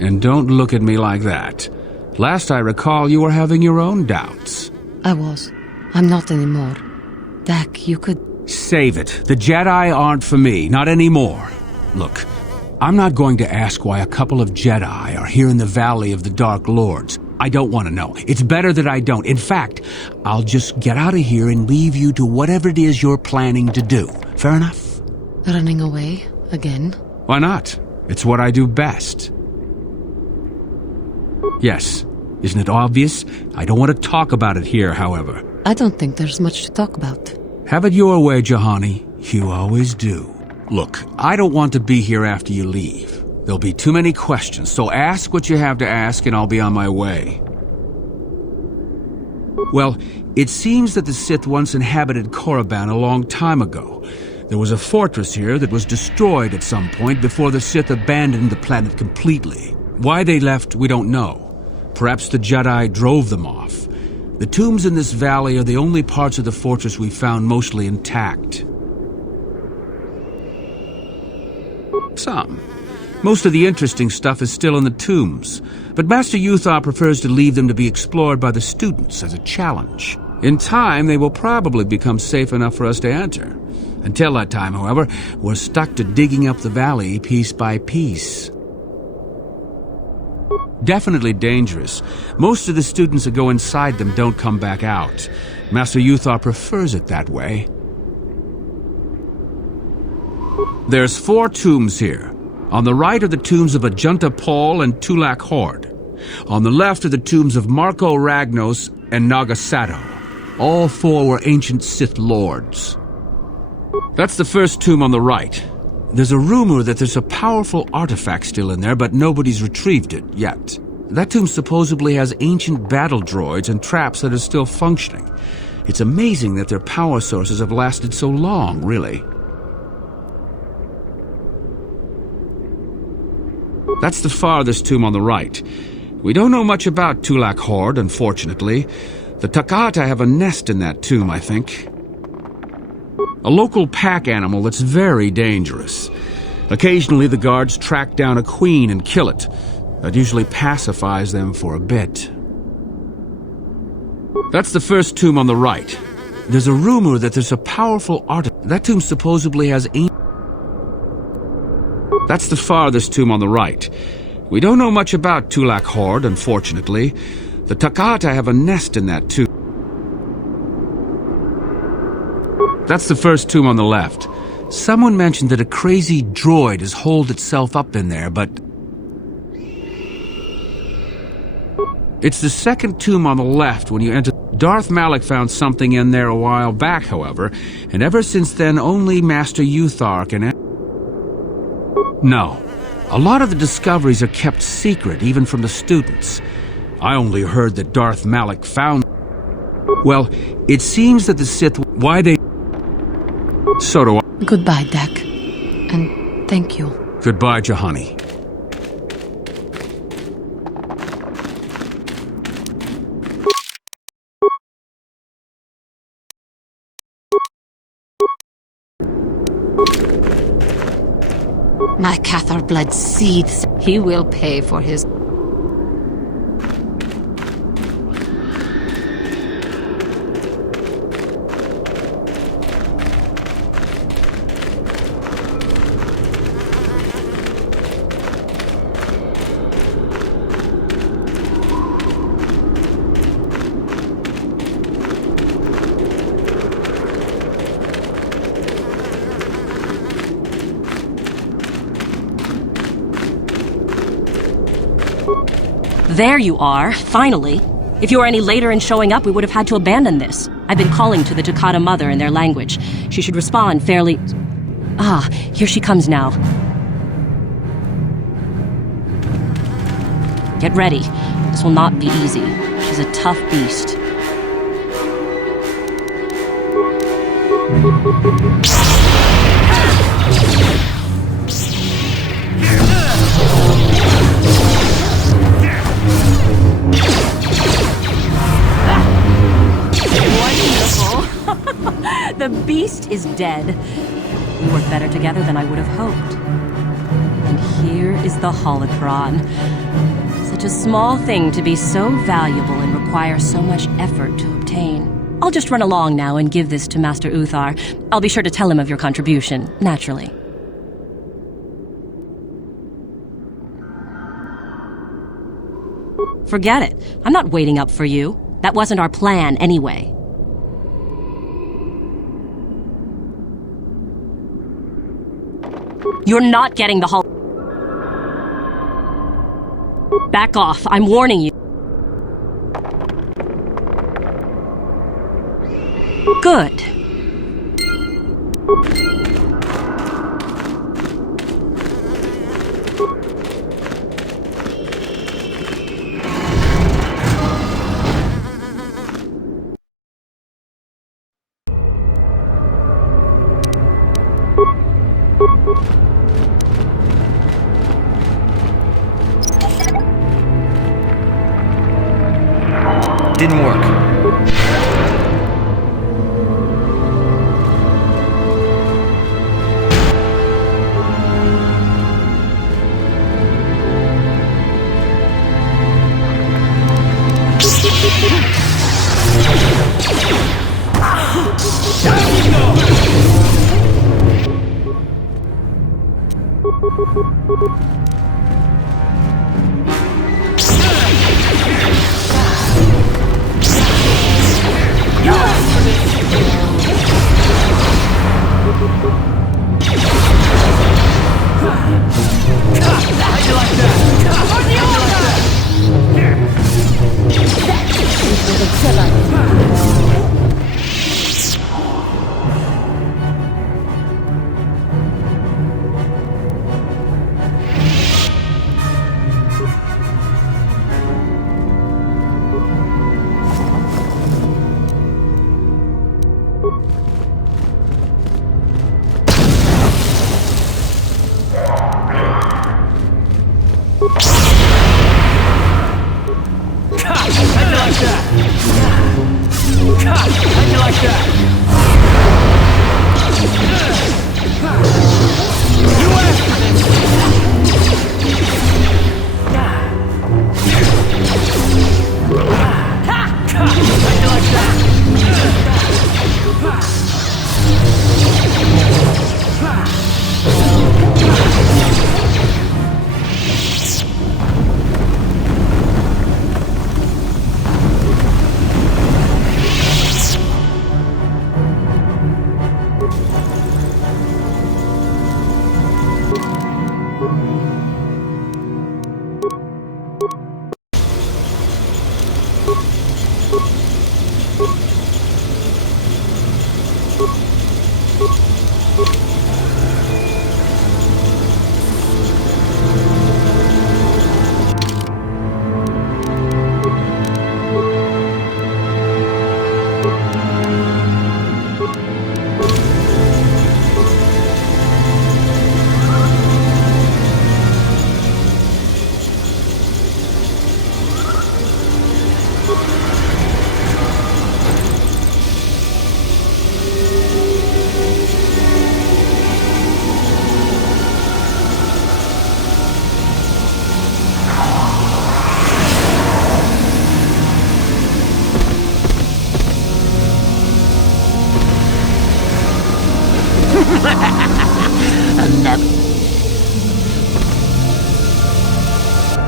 And don't look at me like that. Last I recall, you were having your own doubts. I was. I'm not anymore. Dak, you could... Save it. The Jedi aren't for me, not anymore. Look, I'm not going to ask why a couple of Jedi are here in the Valley of the Dark Lords. I don't want to know. It's better that I don't. In fact, I'll just get out of here and leave you to whatever it is you're planning to do. Fair enough? Running away? Again? Why not? It's what I do best. Yes. Isn't it obvious? I don't want to talk about it here, however. I don't think there's much to talk about. Have it your way, Jahani. You always do. Look, I don't want to be here after you leave. There'll be too many questions, so ask what you have to ask and I'll be on my way. Well, it seems that the Sith once inhabited Korriban a long time ago. There was a fortress here that was destroyed at some point before the Sith abandoned the planet completely. Why they left, we don't know. Perhaps the Jedi drove them off. The tombs in this valley are the only parts of the fortress we found mostly intact. Some. Most of the interesting stuff is still in the tombs, but Master Yuthar prefers to leave them to be explored by the students as a challenge. In time, they will probably become safe enough for us to enter. Until that time, however, we're stuck to digging up the valley piece by piece. Definitely dangerous. Most of the students that go inside them don't come back out. Master Yuthar prefers it that way. There's 4 tombs here. On the right are the tombs of Ajunta Paul and Tulak Hord. On the left are the tombs of Marco Ragnos and Nagasato. All 4 were ancient Sith lords. That's the first tomb on the right. There's a rumor that there's a powerful artifact still in there, but nobody's retrieved it yet. That tomb supposedly has ancient battle droids and traps that are still functioning. It's amazing that their power sources have lasted so long, really. That's the farthest tomb on the right. We don't know much about Tulak Horde, unfortunately. The Takata have a nest in that tomb, I think. A local pack animal that's very dangerous. Occasionally the guards track down a queen and kill it. That usually pacifies them for a bit. That's the first tomb on the right. There's a rumor that there's a powerful artifact. That tomb supposedly has That's the farthest tomb on the right. We don't know much about Tulak Horde, unfortunately. The Takata have a nest in that tomb. That's the first tomb on the left. Someone mentioned that a crazy droid has holed itself up in there, but... It's the second tomb on the left when you enter. Darth Malak found something in there a while back, however, and ever since then only Master Uthar can... No. A lot of the discoveries are kept secret, even from the students. I only heard that Darth Malak found... Well, it seems that the Sith... Why they... So do I. Goodbye, Dak. And thank you. Goodbye, Juhani. My Cathar blood seethes. He will pay for his... There you are, finally. If you were any later in showing up, we would have had to abandon this. I've been calling to the Takata mother in their language. She should respond fairly... Ah, here she comes now. Get ready. This will not be easy. She's a tough beast. The beast is dead. We work better together than I would have hoped. And here is the holocron. Such a small thing to be so valuable and require so much effort to obtain. I'll just run along now and give this to Master Uthar. I'll be sure to tell him of your contribution, naturally. Forget it. I'm not waiting up for you. That wasn't our plan anyway. You're not getting the hull. Back off. I'm warning you. Good. Didn't work.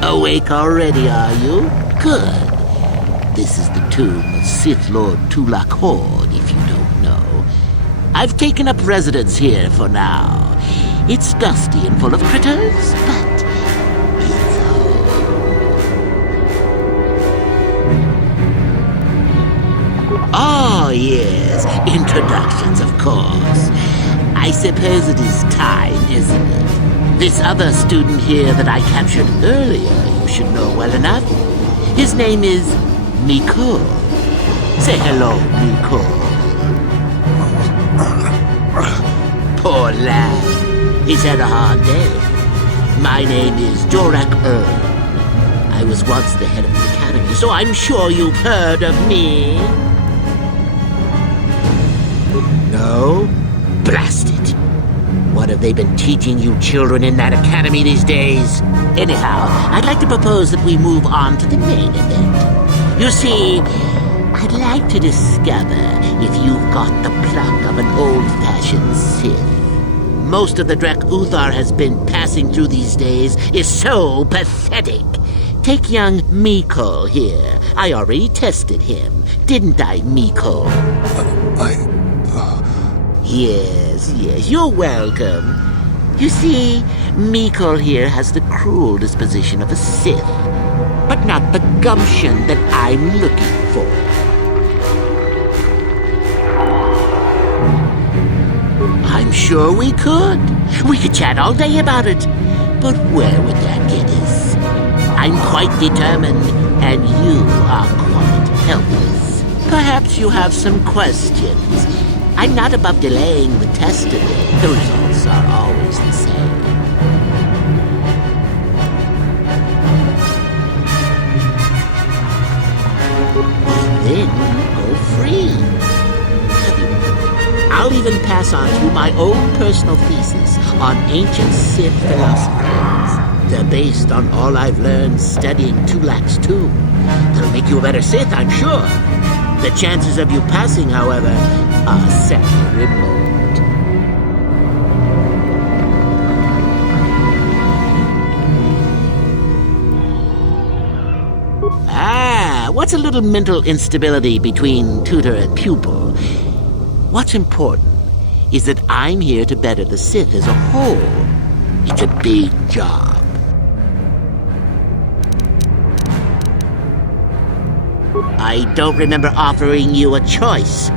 Awake already, are you? Good. This is the tomb of Sith Lord Tulak Horde, if you don't know. I've taken up residence here for now. It's dusty and full of critters, but it's home. Oh, yes. Introductions, of course. I suppose it is time, isn't it? This other student here that I captured earlier, you should know well enough. His name is Miko. Say hello, Miko. Poor lad. He's had a hard day. My name is Jorak I was once the head of the academy, so I'm sure you've heard of me. No? Blast it. What have they been teaching you children in that academy these days? Anyhow, I'd like to propose that we move on to the main event. You see, I'd like to discover if you've got the pluck of an old-fashioned Sith. Most of the Drek Uthar has been passing through these days is so pathetic. Take young Miko here. I already tested him, didn't I, Miko? Yes, you're welcome. You see, Miko here has the cruel disposition of a Sith, but not the gumption that I'm looking for. I'm sure we could. We could chat all day about it. But where would that get us? I'm quite determined, and you are quite helpless. Perhaps you have some questions. I'm not above delaying the test of it. The results are always the same. Well, then go free. I'll even pass on to you my own personal thesis on ancient Sith philosophies. They're based on all I've learned studying Tulak's tomb. That'll make you a better Sith, I'm sure. The chances of you passing, however, are sadly remote. What's a little mental instability between tutor and pupil? What's important is that I'm here to better the Sith as a whole. It's a big job. I don't remember offering you a choice.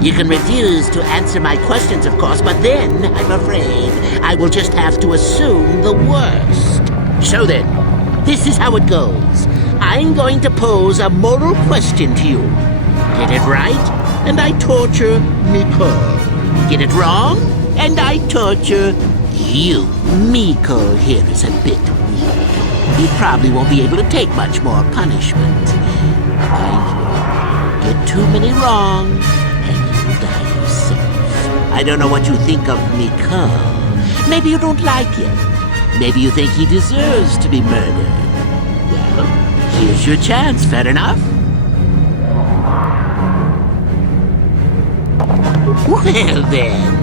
You can refuse to answer my questions, of course, but then, I'm afraid, I will just have to assume the worst. So then, this is how it goes. I'm going to pose a moral question to you. Get it right, and I torture Miko. Get it wrong, and I torture you. Miko here is a bit weak. He probably won't be able to take much more punishment. Get too many wrong, and you'll die yourself. I don't know what you think of Miko. Maybe you don't like him. Maybe you think he deserves to be murdered. Well, here's your chance, fair enough? Well then,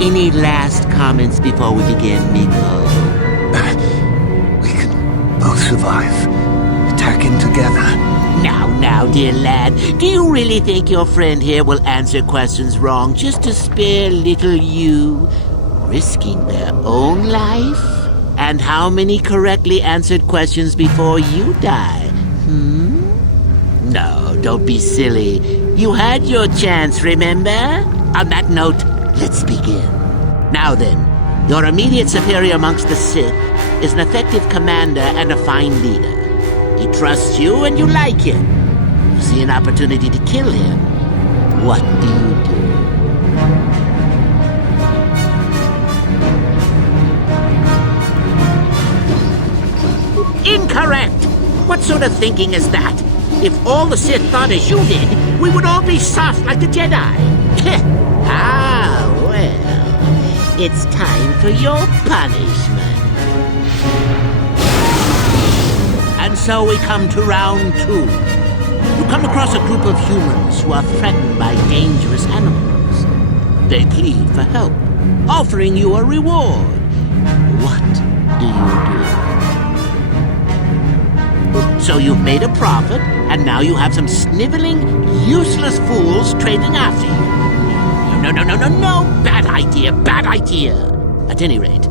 any last comments before we begin, Miko? We can both survive. Attacking together. Now, dear lad, do you really think your friend here will answer questions wrong just to spare little you, risking their own life? And how many correctly answered questions before you die? No, don't be silly. You had your chance, remember? On that note, let's begin. Now then, your immediate superior amongst the Sith is an effective commander and a fine leader. He trusts you and you like him. You see an opportunity to kill him. What do you do? Incorrect! What sort of thinking is that? If all the Sith thought as you did, we would all be soft like the Jedi. Well, it's time for your punishment. And so we come to round 2. You come across a group of humans who are threatened by dangerous animals. They plead for help, offering you a reward. What do you do? So you've made a profit, and now you have some sniveling, useless fools trading after you. No. Bad idea, bad idea. At any rate,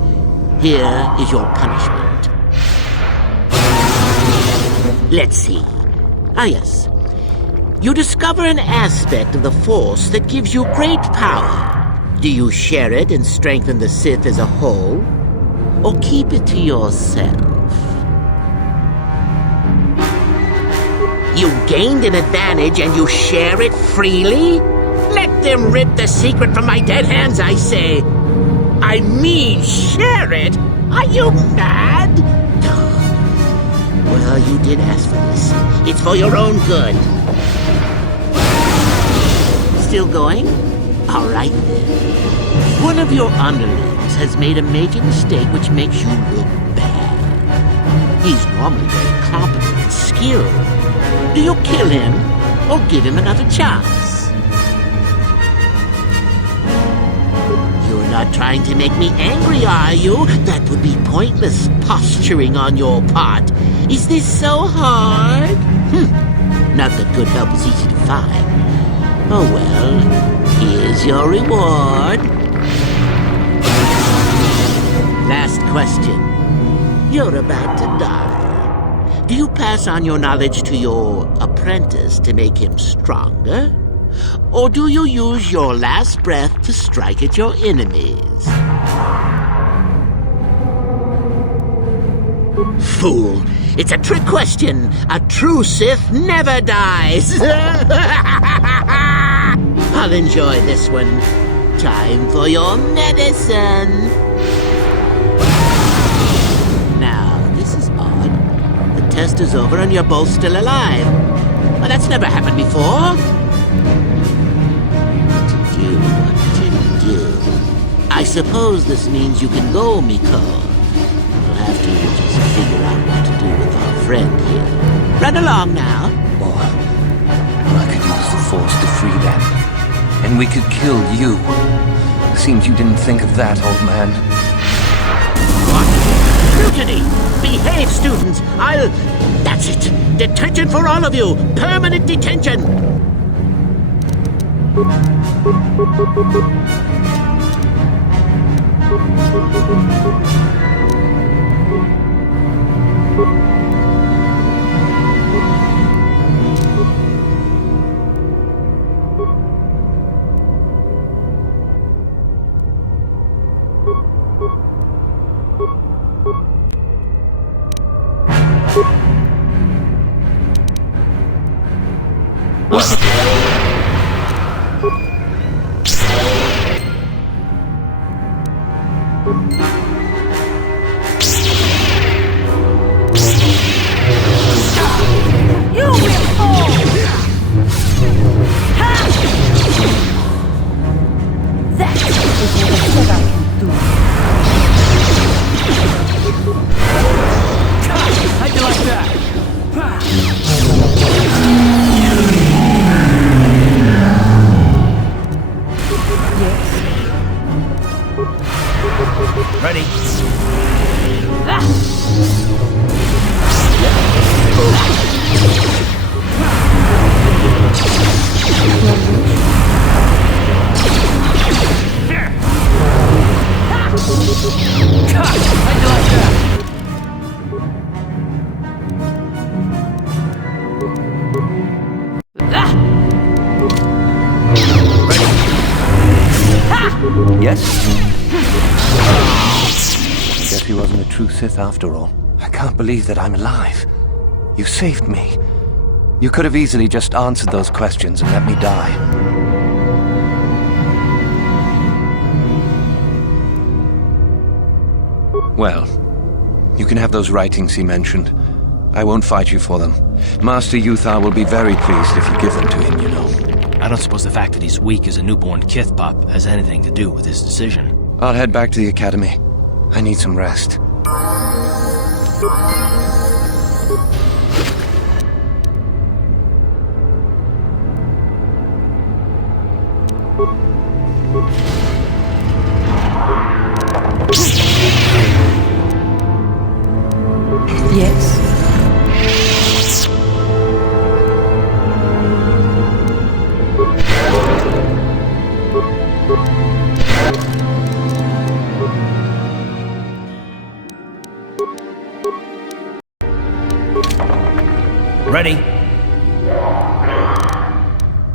here is your punishment. Let's see. Ah, yes. You discover an aspect of the Force that gives you great power. Do you share it and strengthen the Sith as a whole? Or keep it to yourself? You gained an advantage and you share it freely? Let them rip the secret from my dead hands, I say. I mean, share it? Are you mad? Well, you did ask for this. It's for your own good. Still going? All right, then. One of your underlings has made a major mistake which makes you look bad. He's normally very competent and skilled. Do you kill him or give him another chance? You're not trying to make me angry, are you? That would be pointless posturing on your part. Is this so hard? Not that good help is easy to find. Oh well, here's your reward. Last question. You're about to die. Do you pass on your knowledge to your apprentice to make him stronger? Or do you use your last breath to strike at your enemies? Fool! It's a trick question! A true Sith never dies! I'll enjoy this one. Time for your medicine! Now, this is odd. The test is over and you're both still alive. Well, that's never happened before. What to do? I suppose this means you can go, Miko. We'll have to just figure out what to do with our friend here. Run along now. Or I could use the Force to free them. And we could kill you. Seems you didn't think of that, old man. What? Mutiny! Behave, students! That's it! Detention for all of you! Permanent detention! Ready? Yes? Guess he wasn't a true Sith after all. I can't believe that I'm alive. You saved me. You could have easily just answered those questions and let me die. Well, you can have those writings he mentioned. I won't fight you for them. Master Yuthar will be very pleased if you give them to him, you know. I don't suppose the fact that he's weak as a newborn kith pup has anything to do with his decision. I'll head back to the academy. I need some rest. Yes. Ready?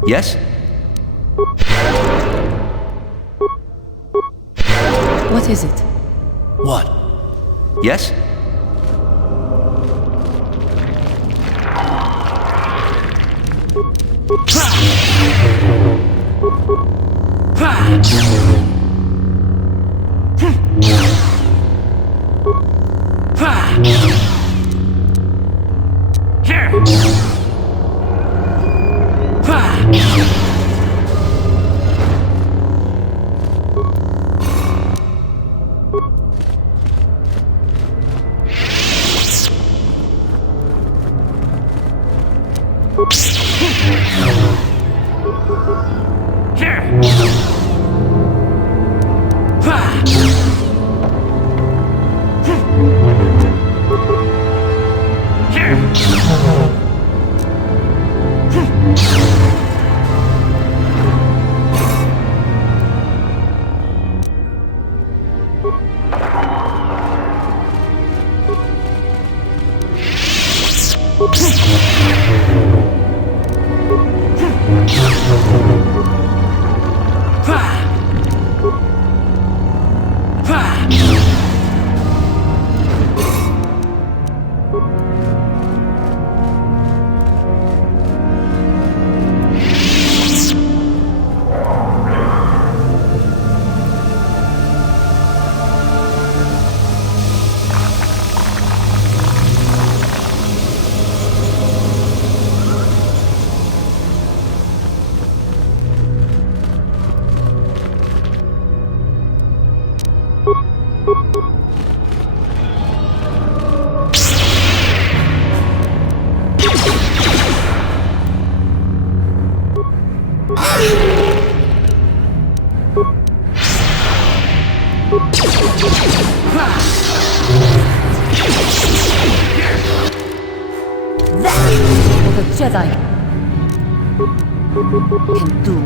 Yes? What is it? What? Yes? What a Jedi can do.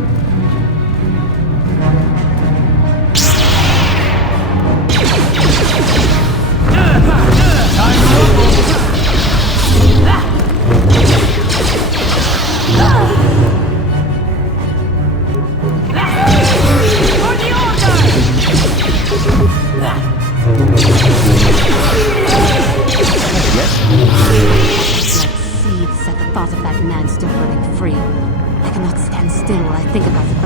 Seeds at the thought of that man still running free. I cannot stand still while I think about it,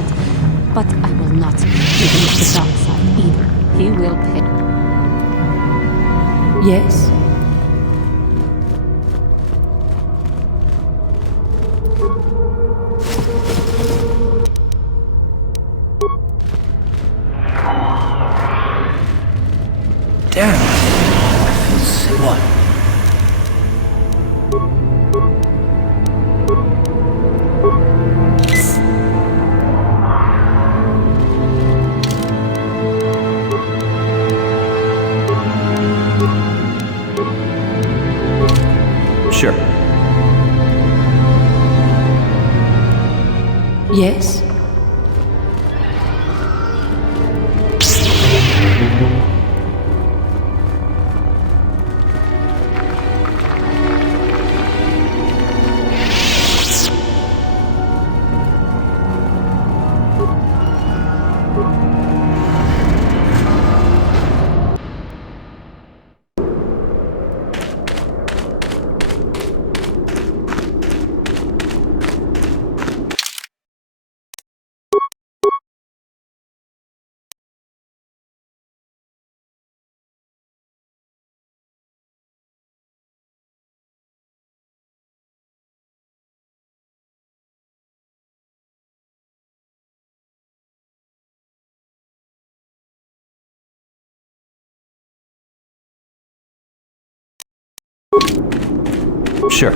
but I will not give him the dark side either. He will pay. Yes? Damn. I feel sick. What? Sure. Yes? Sure.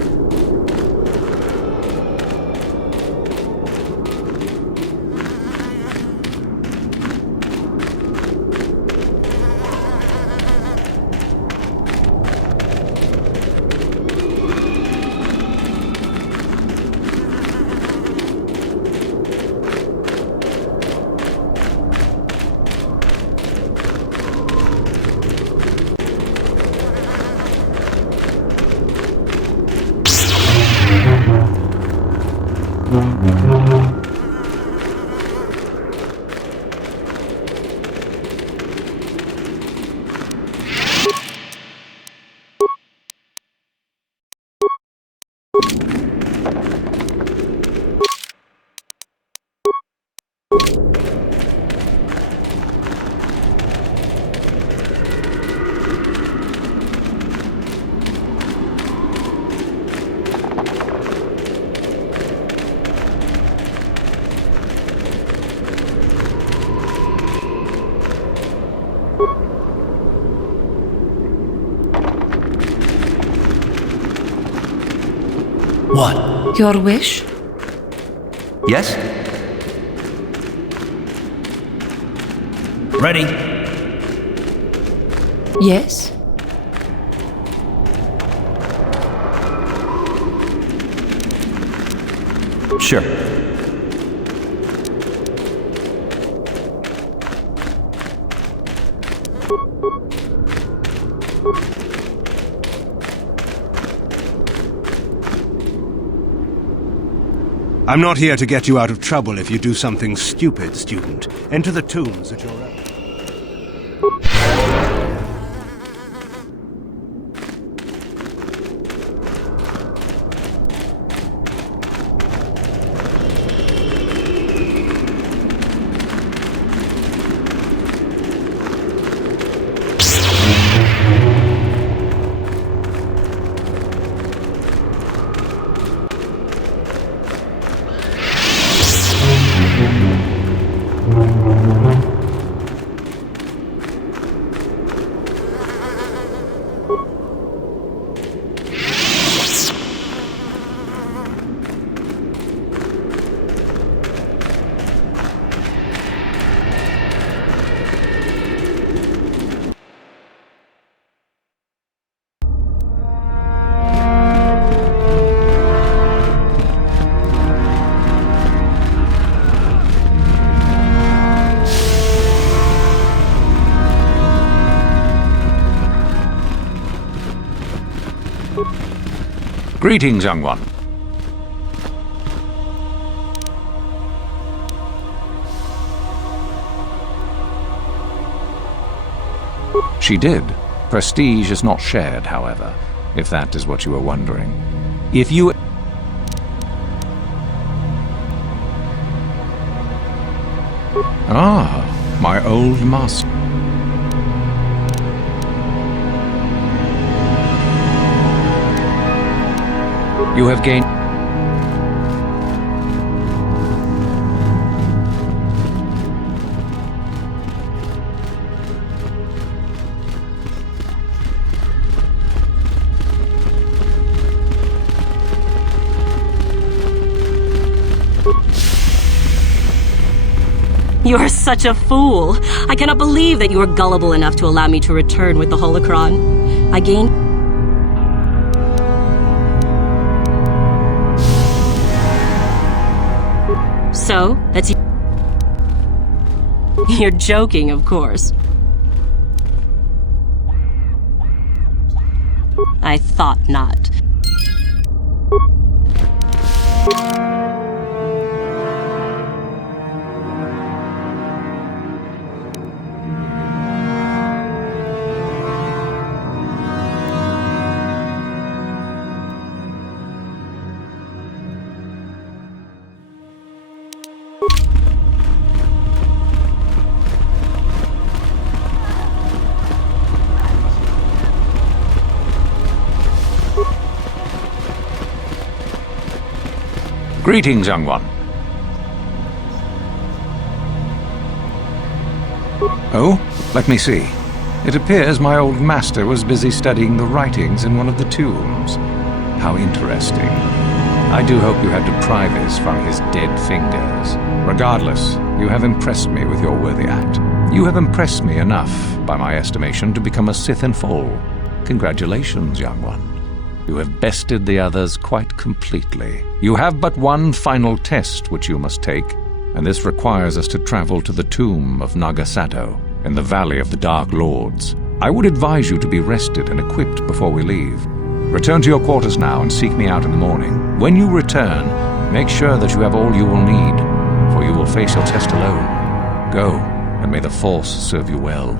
What? Your wish? Yes? Ready? Yes. Sure. I'm not here to get you out of trouble if you do something stupid, student. Enter the tombs at your own. Greetings, young one. She did. Prestige is not shared, however, if that is what you were wondering. If you... Ah, my old master. You have gained... You are such a fool. I cannot believe that you were gullible enough to allow me to return with the holocron. I gained... So, that's... You're joking, of course. I thought not. Greetings, young one. Oh, let me see. It appears my old master was busy studying the writings in one of the tombs. How interesting. I do hope you had to pry this from his dead fingers. Regardless, you have impressed me with your worthy act. You have impressed me enough, by my estimation, to become a Sith in full. Congratulations, young one. You have bested the others quite completely. You have but one final test which you must take, and this requires us to travel to the tomb of Nagasato in the Valley of the Dark Lords. I would advise you to be rested and equipped before we leave. Return to your quarters now and seek me out in the morning. When you return, make sure that you have all you will need, for you will face your test alone. Go, and may the Force serve you well.